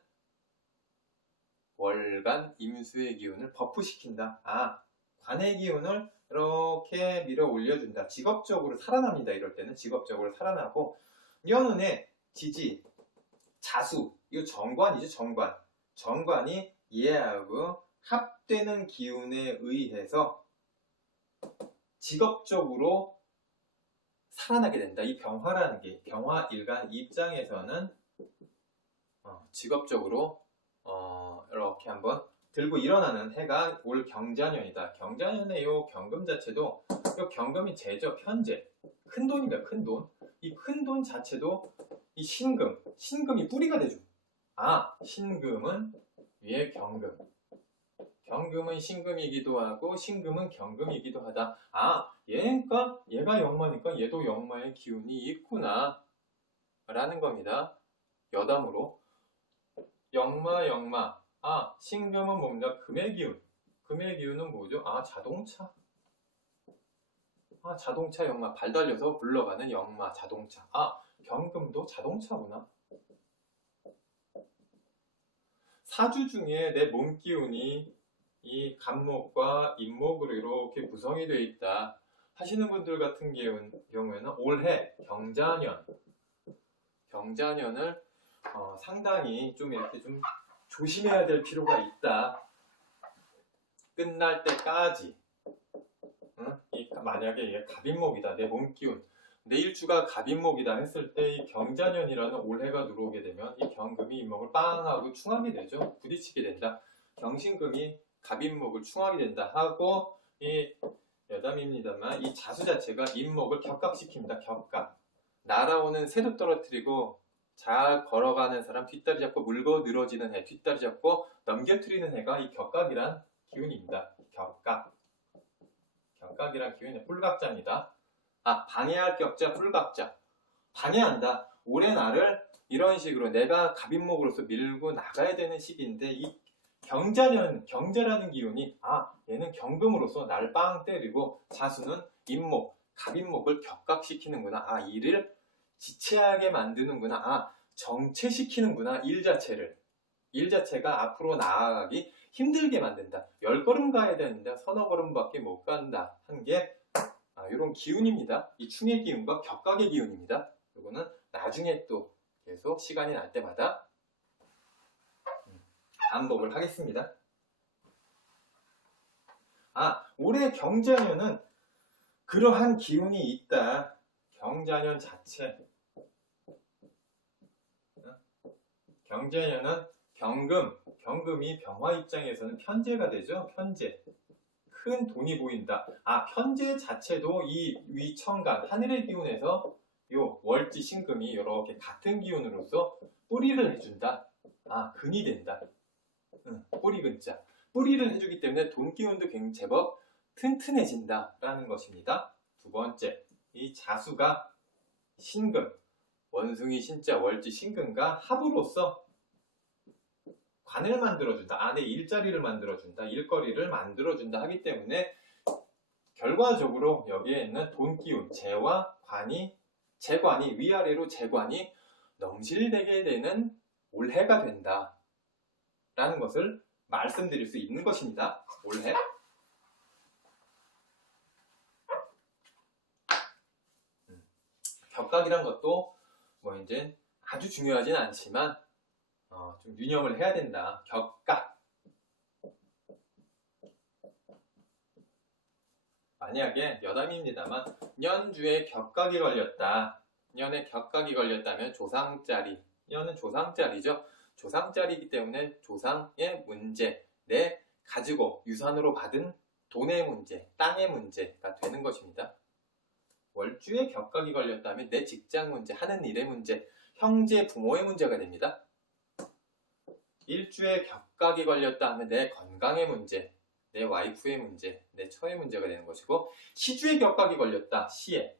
월간 임수의 기운을 버프시킨다. 관의 기운을 이렇게 밀어 올려준다. 직업적으로 살아납니다. 이럴 때는 직업적으로 살아나고, 연운의 지지, 자수, 이거 정관이죠. 정관이 얘하고 합되는 기운에 의해서 직업적으로 살아나게 된다. 이 병화라는 게, 병화일간 입장에서는 직업적으로 이렇게 한번 들고 일어나는 해가 올 경자년이다. 경자년의 이 경금 자체도, 이 경금이 제죠. 편제, 큰 돈입니다. 큰 돈. 이 큰 돈 자체도 이 신금이 뿌리가 되죠. 신금은 위에 경금은 신금이기도 하고 신금은 경금이기도 하다. 얘가 역마니까 얘도 역마의 기운이 있구나 라는 겁니다. 여담으로 역마 신금은 뭡니까? 금의 기운은 뭐죠? 자동차 역마, 발 달려서 굴러가는 역마, 자동차. 경금도 자동차구나. 사주 중에 내 몸 기운이 이 간목과 임목으로 이렇게 구성이 되어 있다 하시는 분들 같은 경우에는 올해 경자년을 상당히 좀 이렇게 좀 조심해야 될 필요가 있다. 끝날 때까지. 만약에 이게 갑인목이다. 내 몸 기운. 내 일주가 갑인목이다 했을 때 이 경자년이라는 올해가 들어오게 되면 이 경금이 임목을 빵 하고 충합이 되죠. 부딪히게 된다. 경신금이 갑인목을 충합이 된다 하고, 이 여담입니다만 이 자수 자체가 임목을 격각시킵니다. 격각. 날아오는 새도 떨어뜨리고 잘 걸어가는 사람 뒷다리 잡고 물고 늘어지는 해, 뒷다리 잡고 넘겨뜨리는 해가 이 격각이란 기운입니다. 격각이란 기운이 뿔각자입니다. 방해할 격자, 뿔각자. 방해한다. 올해 나를 이런 식으로 내가 갑인목으로서 밀고 나가야 되는 시기인데 이 경자라는 기운이 얘는 경금으로서 나를 빵 때리고 자수는 임목, 갑임목을 격각시키는구나. 일을 지체하게 만드는구나. 정체시키는구나. 일 자체가 앞으로 나아가기 힘들게 만든다. 10걸음 가야 되는데 서너 걸음밖에 못 간다. 한 게 이런 기운입니다. 이 충의 기운과 격각의 기운입니다. 이거는 나중에 또 계속 시간이 날 때마다 반복을 하겠습니다. 올해 경자년은 그러한 기운이 있다. 경자년 자체. 경자년은 경금이 병화 입장에서는 편재가 되죠. 편재. 큰 돈이 보인다. 편재 자체도 이 위천간, 하늘의 기운에서 요 월지 신금이 이렇게 같은 기운으로서 뿌리를 해준다. 근이 된다. 뿌리 근자. 뿌리를 해주기 때문에 돈 기운도 굉장히 제법 튼튼해진다라는 것입니다. 두 번째, 이 자수가 신금, 원숭이 신자 월지 신금과 합으로써 관을 만들어준다. 내 일자리를 만들어준다. 일거리를 만들어준다 하기 때문에 결과적으로 여기에 있는 돈 기운, 재관이 위아래로 재관이 넘실대게 되는 올해가 된다. 라는 것을 말씀드릴 수 있는 것입니다. 올해. 격각이란 것도 이제 아주 중요하진 않지만 좀 유념을 해야 된다. 격각. 만약에 여담입니다만 년주에 격각이 걸렸다. 년에 격각이 걸렸다면 조상짜리. 년은 조상짜리죠. 조상짜리이기 때문에 조상의 문제, 내 가지고 유산으로 받은 돈의 문제, 땅의 문제가 되는 것입니다. 월주에 격각이 걸렸다면 내 직장 문제, 하는 일의 문제, 형제, 부모의 문제가 됩니다. 일주에 격각이 걸렸다 하면 내 건강의 문제, 내 와이프의 문제, 내 처의 문제가 되는 것이고, 시주에 격각이 걸렸다, 시에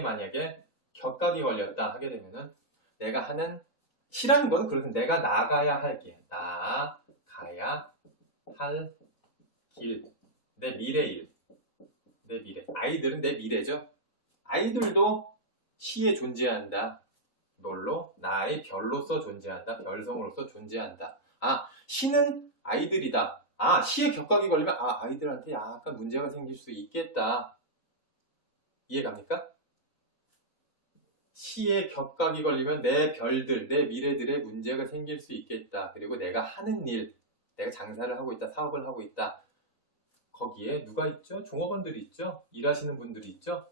만약에 격각이 걸렸다 하게 되면은 내가 하는 시라는 건 그렇게 내가 나가야 할 길, 나가야 할 길, 내 미래일, 내 미래. 아이들은 내 미래죠. 아이들도 시에 존재한다. 뭘로? 나의 별로서 존재한다. 별성으로서 존재한다. 시는 아이들이다. 시에 격각이 걸리면 아이들한테 약간 문제가 생길 수 있겠다. 이해갑니까? 시에 격각이 걸리면 내 별들, 내 미래들의 문제가 생길 수 있겠다. 그리고 내가 하는 일, 내가 장사를 하고 있다, 사업을 하고 있다. 거기에 누가 있죠? 종업원들이 있죠? 일하시는 분들이 있죠?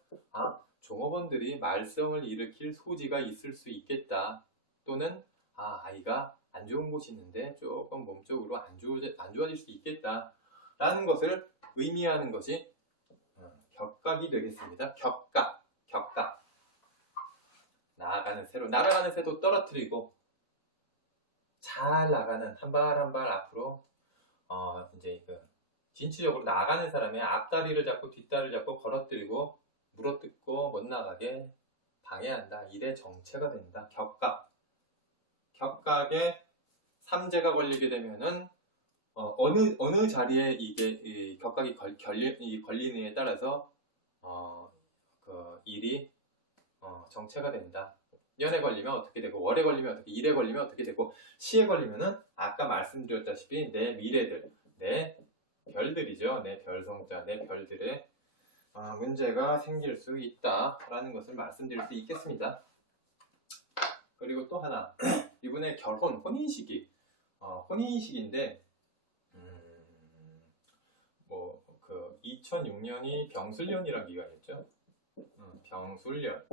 종업원들이 말썽을 일으킬 소지가 있을 수 있겠다. 또는 아이가 안 좋은 곳이 있는데 조금 몸적으로 안 좋아질 수 있겠다. 라는 것을 의미하는 것이 격각이 되겠습니다. 격각. 날아가는 새도 떨어뜨리고 잘 나가는 한 발 한 발 앞으로 이제 진취적으로 나아가는 사람의 앞다리를 잡고 뒷다리를 잡고 걸어뜨리고 물어뜯고 못 나가게 방해한다. 일의 정체가 된다. 격각에 삼재가 걸리게 되면은 어느 자리에 이게 격각이 걸리느냐에 따라서 그 일이 정체가 된다. 년에 걸리면 어떻게 되고, 월에 걸리면 어떻게, 일에 걸리면 어떻게 되고, 시에 걸리면은 아까 말씀드렸다시피 내 미래들, 내 별들이죠. 내 별성자, 내 별들의 문제가 생길 수 있다라는 것을 말씀드릴 수 있겠습니다. 그리고 또 하나, 이분의 혼인시기, 혼인시기인데 2006년이 병술년이라는 기간이었죠. 병술년,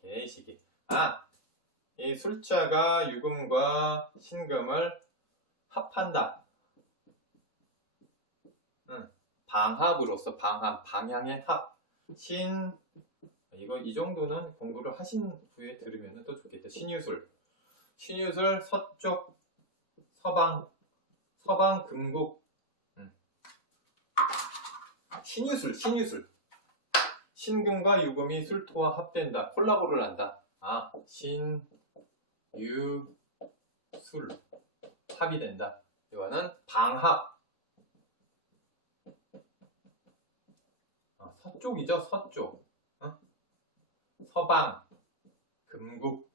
개시기. 이 술자가 유금과 신금을 합한다. 방합으로서 방향의 합. 이 정도는 공부를 하신 후에 들으면 또 좋겠다. 신유술, 서쪽, 서방 금국. 신유술. 신금과 유금이 술토와 합된다. 콜라보를 한다. 신유술. 합의된다. 이거는 방합. 서쪽이죠. 서쪽. 서방, 금국.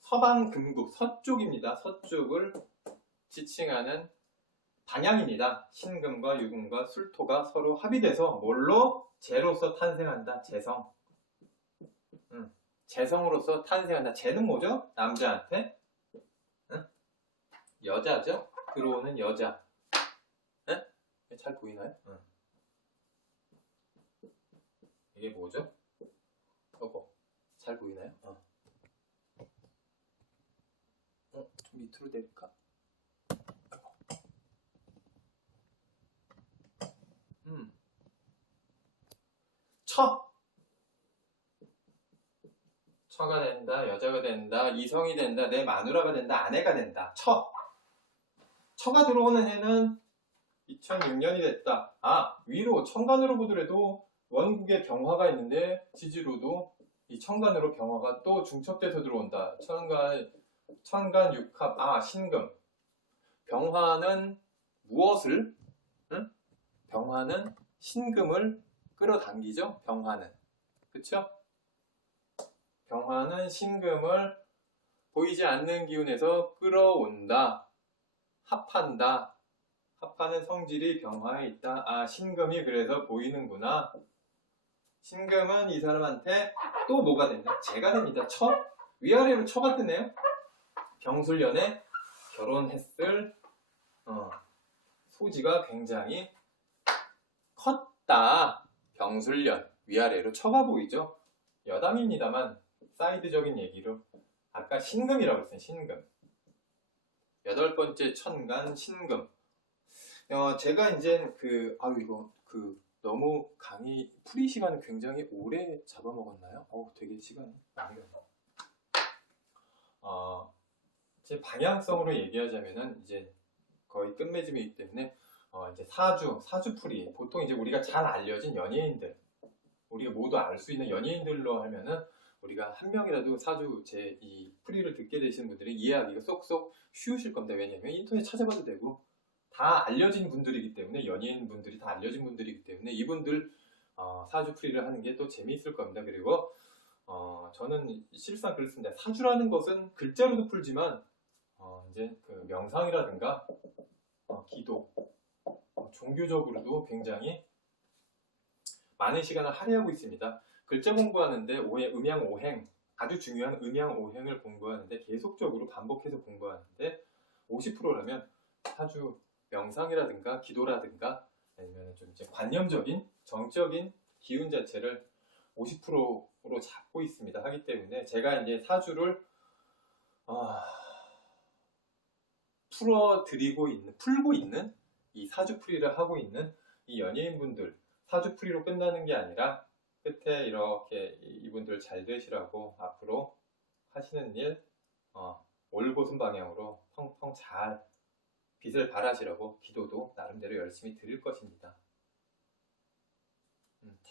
서방, 금국. 서쪽입니다. 서쪽을 지칭하는 방향입니다. 신금과 유금과 술토가 서로 합의돼서 뭘로? 재로서 탄생한다. 재성. 재성으로서 탄생한다. 재는 뭐죠? 남자한테 여자죠? 들어오는 여자. 잘 보이나요? 이게 뭐죠? 잘 보이나요? 좀 밑으로 될까? 처가 된다, 여자가 된다, 이성이 된다, 내 마누라가 된다, 아내가 된다. 처가 들어오는 해는 2006년이 됐다. 위로 청간으로 보더라도 원국에 병화가 있는데 지지로도 이 청간으로 병화가 또 중첩돼서 들어온다. 청간 육합, 신금. 병화는 무엇을? 병화는 신금을 끌어당기죠. 병화는. 그쵸? 병화는 신금을 보이지 않는 기운에서 끌어온다. 합한다. 합하는 성질이 병화에 있다. 신금이 그래서 보이는구나. 신금은 이 사람한테 또 뭐가 된다? 재가 됩니다. 위아래로 처가 뜨네요. 병술년에 결혼했을 소지가 굉장히 컸다. 병술년. 위아래로 처가 보이죠? 여담입니다만 사이드적인 얘기로 아까 신금이라고 했어요. 신금. 8번째 천간 신금. 제가 이제 너무 강의 풀이 시간을 굉장히 오래 잡아먹었나요? 되게 시간이 많이 가네요. 제 방향성으로 얘기하자면은 이제 거의 끝맺음이기 때문에 이제 사주풀이 보통 이제 우리가 잘 알려진 연예인들, 우리가 모두 알 수 있는 연예인들로 하면은 우리가 한 명이라도 사주 이 풀이를 듣게 되시는 분들이 이해하기가 쏙쏙 쉬우실 겁니다. 왜냐하면 인터넷 찾아봐도 되고 다 알려진 분들이기 때문에, 연예인분들이 다 알려진 분들이기 때문에 이분들 사주 풀이를 하는 게 또 재미있을 겁니다. 그리고 저는 실상 그렇습니다. 사주라는 것은 글자로도 풀지만 이제 그 명상이라든가 기도, 종교적으로도 굉장히 많은 시간을 할애하고 있습니다. 글자 공부하는데 음양오행, 아주 중요한 음양오행을 공부하는데 계속적으로 반복해서 공부하는데 50%라면 사주 명상이라든가 기도라든가 아니면 좀 이제 관념적인 정적인 기운 자체를 50%로 잡고 있습니다. 하기 때문에 제가 이제 사주를 풀고 있는 이 사주풀이를 하고 있는 이 연예인분들, 사주풀이로 끝나는 게 아니라 끝에 이렇게 이분들 잘 되시라고 앞으로 하시는 일 올보순 방향으로 펑펑 잘 빛을 발하시라고 기도도 나름대로 열심히 드릴 것입니다.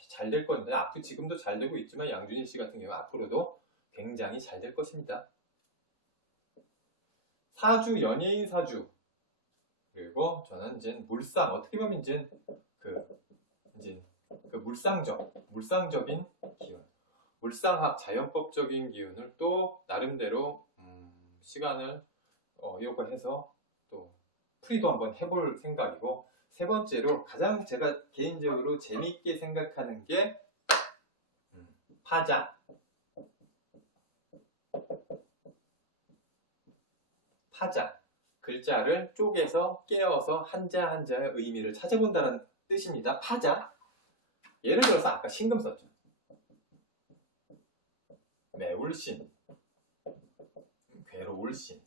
잘 될 겁니다. 지금도 잘 되고 있지만 양준일 씨 같은 경우 앞으로도 굉장히 잘 될 것입니다. 사주, 연예인 사주, 그리고 저는 이제 물상, 어떻게 보면 이제 그 물상적인 기운, 물상학, 자연법적인 기운을 또 나름대로 시간을 요구해서 또 풀이도 한번 해볼 생각이고, 세 번째로 가장 제가 개인적으로 재미있게 생각하는 게 파자. 글자를 쪼개서 깨어서 한자 한자의 의미를 찾아본다는 뜻입니다. 파자. 예를 들어서 아까 신금 썼죠. 매울신, 괴로울 신,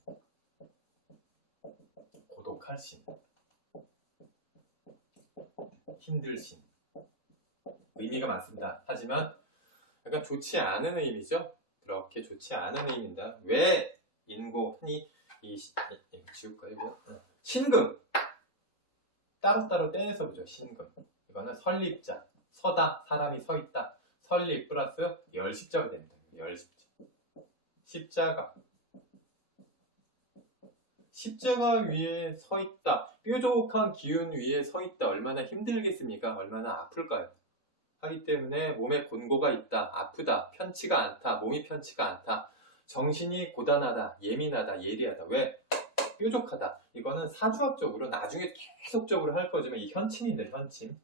고독할 신, 힘들 신. 의미가 많습니다. 하지만 약간 좋지 않은 의미죠. 그렇게 좋지 않은 의미입니다. 왜 인고 흔히 지울까요? 신금 따로따로 떼서 보죠. 신금. 이거는 설립자, 서다, 사람이 서 있다. 설립 플러스 열십자가 됩니다. 열십자. 십자가. 십자가 위에 서 있다. 뾰족한 기운 위에 서 있다. 얼마나 힘들겠습니까? 얼마나 아플까요? 하기 때문에 몸에 곤고가 있다. 아프다. 편치가 않다. 몸이 편치가 않다. 정신이 고단하다. 예민하다. 예리하다. 왜? 뾰족하다. 이거는 사주학적으로 나중에 계속적으로 할 거지만 이 현침인데 현침.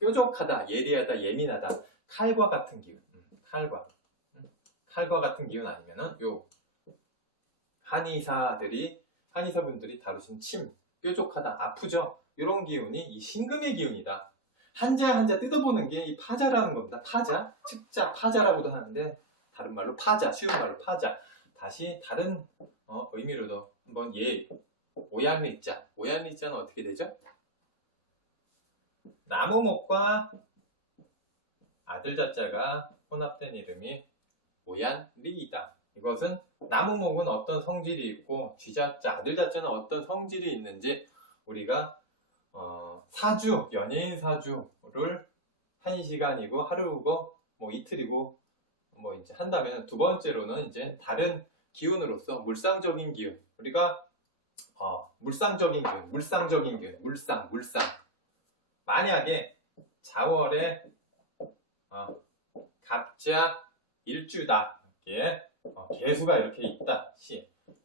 뾰족하다. 예리하다. 예민하다. 칼과 같은 기운. 칼과 같은 기운 아니면은 요 한의사분들이 다루신 침, 뾰족하다, 아프죠? 이런 기운이 이 신금의 기운이다. 한자 한자 뜯어보는 게 이 파자라는 겁니다. 파자, 측자, 파자라고도 하는데 다른 말로 파자, 쉬운 말로 파자. 다시 다른 의미로도 한번 오얀리자. 오얀리자는 어떻게 되죠? 나무목과 아들 자자가 혼합된 이름이 오얀리이다. 이것은 나무목은 어떤 성질이 있고 쥐자자, 아들 자자는 어떤 성질이 있는지 우리가 사주, 연예인 사주를 1시간이고 하루고 뭐 이틀이고 뭐 이제 한다면 두 번째로는 이제 다른 기운으로서 물상적인 기운. 우리가 물상적인 기운, 물상. 만약에 자월에 갑자 일주다. 이렇게 개수가 이렇게 있다.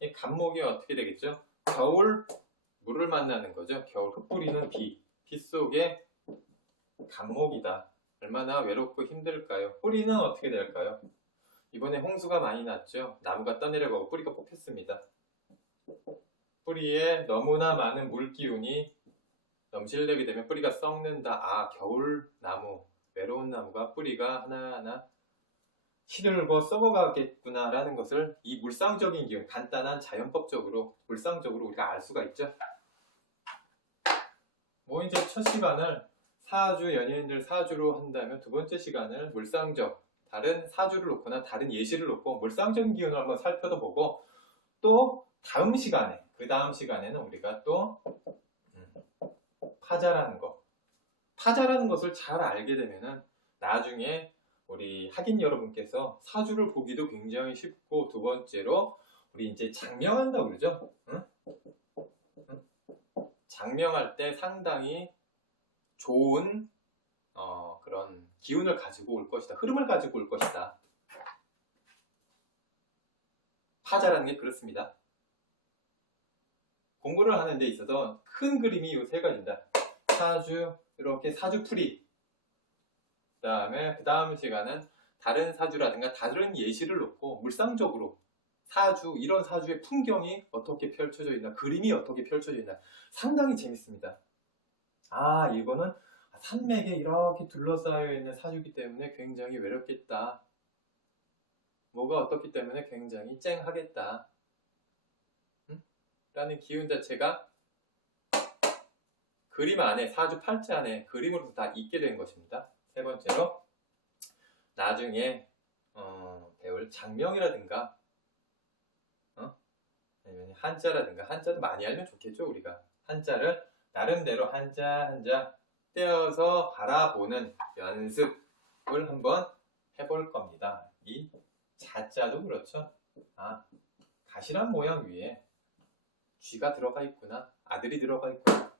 이 간목이 어떻게 되겠죠? 겨울 물을 만나는 거죠. 겨울 흩뿌리는 비 속에 간목이다. 얼마나 외롭고 힘들까요? 뿌리는 어떻게 될까요? 이번에 홍수가 많이 났죠. 나무가 떠내려가고 뿌리가 뽑혔습니다. 뿌리에 너무나 많은 물기운이 넘실대게 되면 뿌리가 썩는다. 겨울 나무, 외로운 나무가 뿌리가 하나하나 시들고 썩어가겠구나라는 것을 이 물상적인 기운, 간단한 자연법적으로 물상적으로 우리가 알 수가 있죠. 뭐 이제 첫 시간을 사주, 연예인들 사주로 한다면 두 번째 시간을 물상적, 다른 사주를 놓거나 다른 예시를 놓고 물상적인 기운을 한번 살펴보고 또 그 다음 시간에는 우리가 또 파자라는 것을 잘 알게 되면은 나중에 우리 학인 여러분께서 사주를 보기도 굉장히 쉽고 두 번째로 우리 이제 장명한다고 그러죠. 장명할 때 상당히 좋은 그런 기운을 가지고 올 것이다. 흐름을 가지고 올 것이다. 파자라는 게 그렇습니다. 공부를 하는 데 있어서 큰 그림이 이 세 가지입니다. 사주, 이렇게 사주풀이. 그 다음 시간은 다른 사주라든가 다른 예시를 놓고 물상적으로 이런 사주의 풍경이 어떻게 펼쳐져 있나, 그림이 어떻게 펼쳐져 있나 상당히 재밌습니다. 이거는 산맥에 이렇게 둘러싸여 있는 사주이기 때문에 굉장히 외롭겠다. 뭐가 어떻기 때문에 굉장히 쨍하겠다. 라는 기운 자체가 그림 안에, 사주 팔자 안에 그림으로 다 있게 된 것입니다. 세 번째로 나중에 배울 장명이라든가 아니면 한자라든가, 한자도 많이 알면 좋겠죠. 우리가 한자를 나름대로 한자 떼어서 바라보는 연습을 한번 해볼 겁니다. 이 자자도 그렇죠. 가시란 모양 위에 쥐가 들어가 있구나, 아들이 들어가 있구나.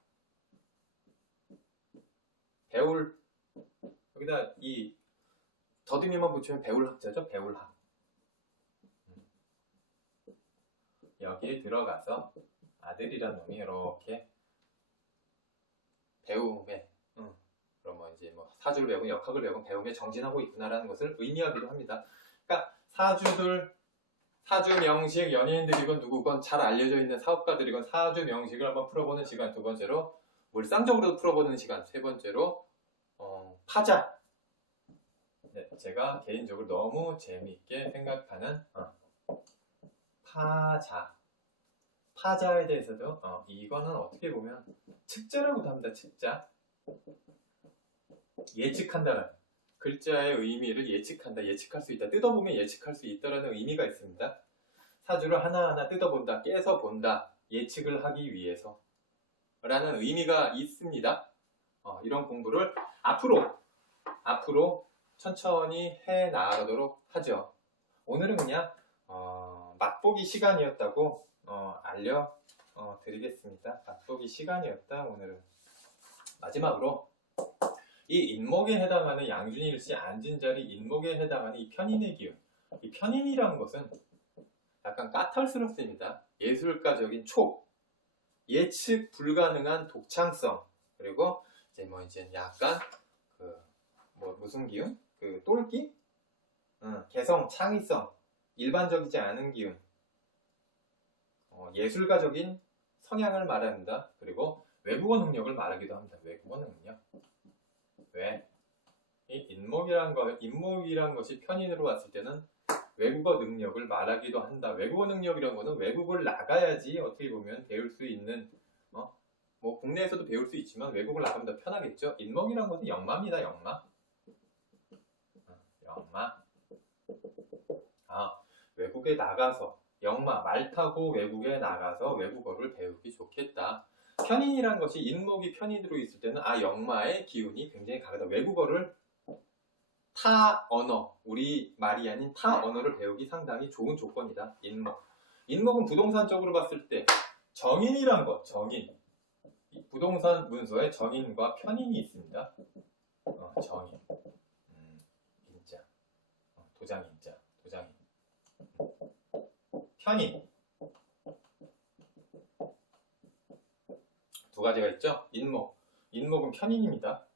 배울, 여기다 이 더듬이만 붙이면 배울학자죠. 배울학. 여기에 들어가서 아들이란 놈이 이렇게 배움에 그러면 이제 뭐 사주를 배우고 역학을 배우고 배움에 정진하고 있구나라는 것을 의미하기도 합니다. 그러니까 사주 명식, 연예인들이건 누구건 잘 알려져 있는 사업가들이건 사주 명식을 한번 풀어보는 시간, 두 번째로 물상적으로 풀어보는 시간, 세 번째로 파자. 네, 제가 개인적으로 너무 재미있게 생각하는 파자에 대해서도 이거는 어떻게 보면 측자라고도 합니다. 측자. 예측한다는 글자의 의미를 예측할 수 있다. 뜯어보면 예측할 수 있다라는 의미가 있습니다. 사주를 하나하나 뜯어본다, 깨서 본다, 예측을 하기 위해서 라는 의미가 있습니다. 이런 공부를 앞으로 천천히 해 나가도록 하죠. 오늘은 그냥 맛보기 시간이었다고 알려드리겠습니다. 맛보기 시간이었다. 오늘은 마지막으로 이 인목에 해당하는 양준일씨 앉은 자리 인목에 해당하는 이 편인의 기운. 이 편인이라는 것은 약간 까탈스럽습니다. 예술가적인 촉, 예측 불가능한 독창성, 그리고 이제 약간 무슨 기운? 똘끼? 개성, 창의성, 일반적이지 않은 기운, 예술가적인 성향을 말합니다. 그리고 외국어 능력을 말하기도 합니다. 외국어 능력. 왜? 이 인목이란 것이 편인으로 왔을 때는 외국어 능력을 말하기도 한다. 외국어 능력이라는 것은 외국을 나가야지 어떻게 보면 배울 수 있는, 뭐 국내에서도 배울 수 있지만 외국을 나가면 더 편하겠죠. 인목이란 것은 영마입니다. 영마. 외국에 나가서 영마, 말 타고 외국에 나가서 외국어를 배우기 좋겠다. 편인이란 것이 인목이 편인으로 있을 때는 영마의 기운이 굉장히 강하다. 외국어를 타 언어, 우리 말이 아닌 타 언어를 배우기 상당히 좋은 조건이다. 인목. 인목은 부동산적으로 봤을 때 정인이란 것, 정인. 부동산 문서에 정인과 편인이 있습니다. 정인. 인자. 도장인자. 도장인. 편인. 두 가지가 있죠. 인목. 인목은 편인입니다.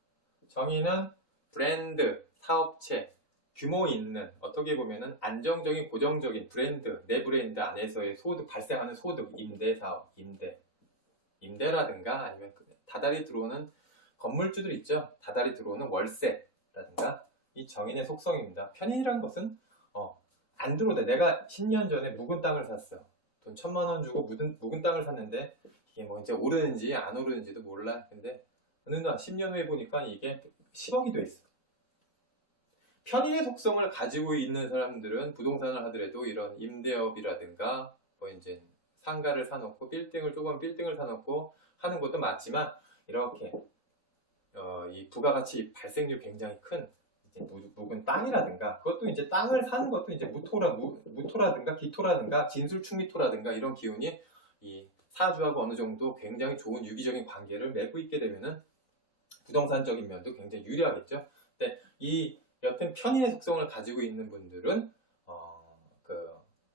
정인은 브랜드, 사업체, 규모 있는, 어떻게 보면은 안정적인 고정적인 브랜드, 내 브랜드 안에서의 소득, 발생하는 소득, 임대 사업, 임대라든가 아니면 다달이 들어오는 건물주들 있죠. 다달이 들어오는 월세라든가 이 정인의 속성입니다. 편인이란 것은 안 들어오다. 내가 10년 전에 묵은 땅을 샀어. 돈 1,000만 원 주고 묵은 땅을 샀는데 이게 뭐 이제 오르는지 안 오르는지도 몰라. 근데 어느 날 10년 후에 보니까 이게 10억이 돼 있어. 편인의 속성을 가지고 있는 사람들은 부동산을 하더라도 이런 임대업이라든가 뭐 이제 상가를 사놓고 조그만 빌딩을 사놓고 하는 것도 맞지만 이렇게 이 부가가치 발생률 굉장히 큰 이제 묵은 땅이라든가 그것도 이제 땅을 사는 것도 이제 무토라든가 기토라든가 진술충미토라든가 이런 기운이 이 사주하고 어느 정도 굉장히 좋은 유기적인 관계를 맺고 있게 되면은 부동산적인 면도 굉장히 유리하겠죠. 근데 여튼 편인의 속성을 가지고 있는 분들은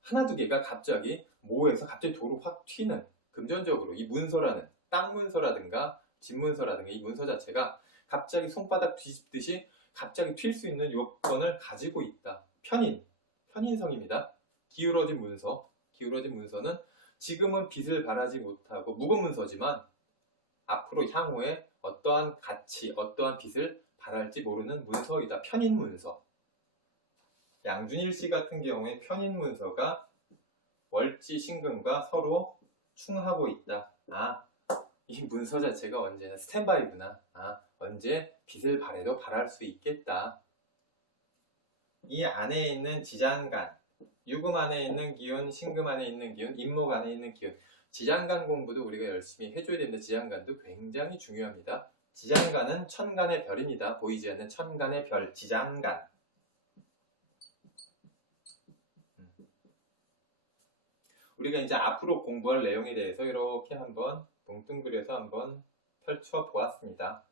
하나 두 개가 갑자기 모여서 갑자기 도로 확 튀는, 금전적으로 이 문서라는 땅 문서라든가 집 문서라든가 이 문서 자체가 갑자기 손바닥 뒤집듯이 갑자기 튈 수 있는 요건을 가지고 있다. 편인성입니다. 기울어진 문서는 지금은 빛을 발하지 못하고 묵은 문서지만 앞으로 향후에 어떠한 가치, 어떠한 빛을 발할지 모르는 문서이다. 편인 문서. 양준일 씨 같은 경우에 편인 문서가 월지 신금과 서로 충하고 있다. 이 문서 자체가 언제나 스탠바이구나. 언제 빛을 발해도 발할 수 있겠다. 이 안에 있는 지장간, 유금 안에 있는 기운, 신금 안에 있는 기운, 인목 안에 있는 기운, 지장간 공부도 우리가 열심히 해줘야 되는데 지장간도 굉장히 중요합니다. 지장간은 천간의 별입니다. 보이지 않는 천간의 별, 지장간. 우리가 이제 앞으로 공부할 내용에 대해서 이렇게 한번 뭉뚱그려서 한번 펼쳐 보았습니다.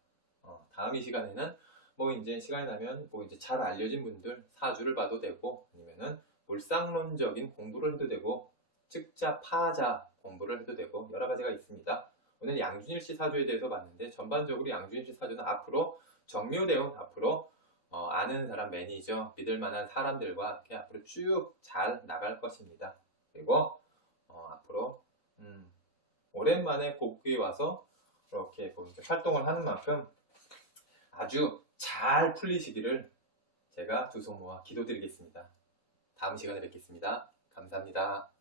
다음 이 시간에는 뭐 이제 시간이 나면 뭐 이제 잘 알려진 분들 사주를 봐도 되고 아니면은 물상론적인 공부를 해도 되고 측자, 파자 공부를 해도 되고 여러 가지가 있습니다. 오늘 양준일 씨 사주에 대해서 봤는데 전반적으로 양준일 씨 사주는 앞으로 정묘대운 앞으로 아는 사람, 매니저, 믿을 만한 사람들과 이렇게 앞으로 쭉 잘 나갈 것입니다. 그리고 앞으로 오랜만에 곡구에 와서 이렇게 활동을 하는 만큼 아주 잘 풀리시기를 제가 두 손 모아 기도드리겠습니다. 다음 시간에 뵙겠습니다. 감사합니다.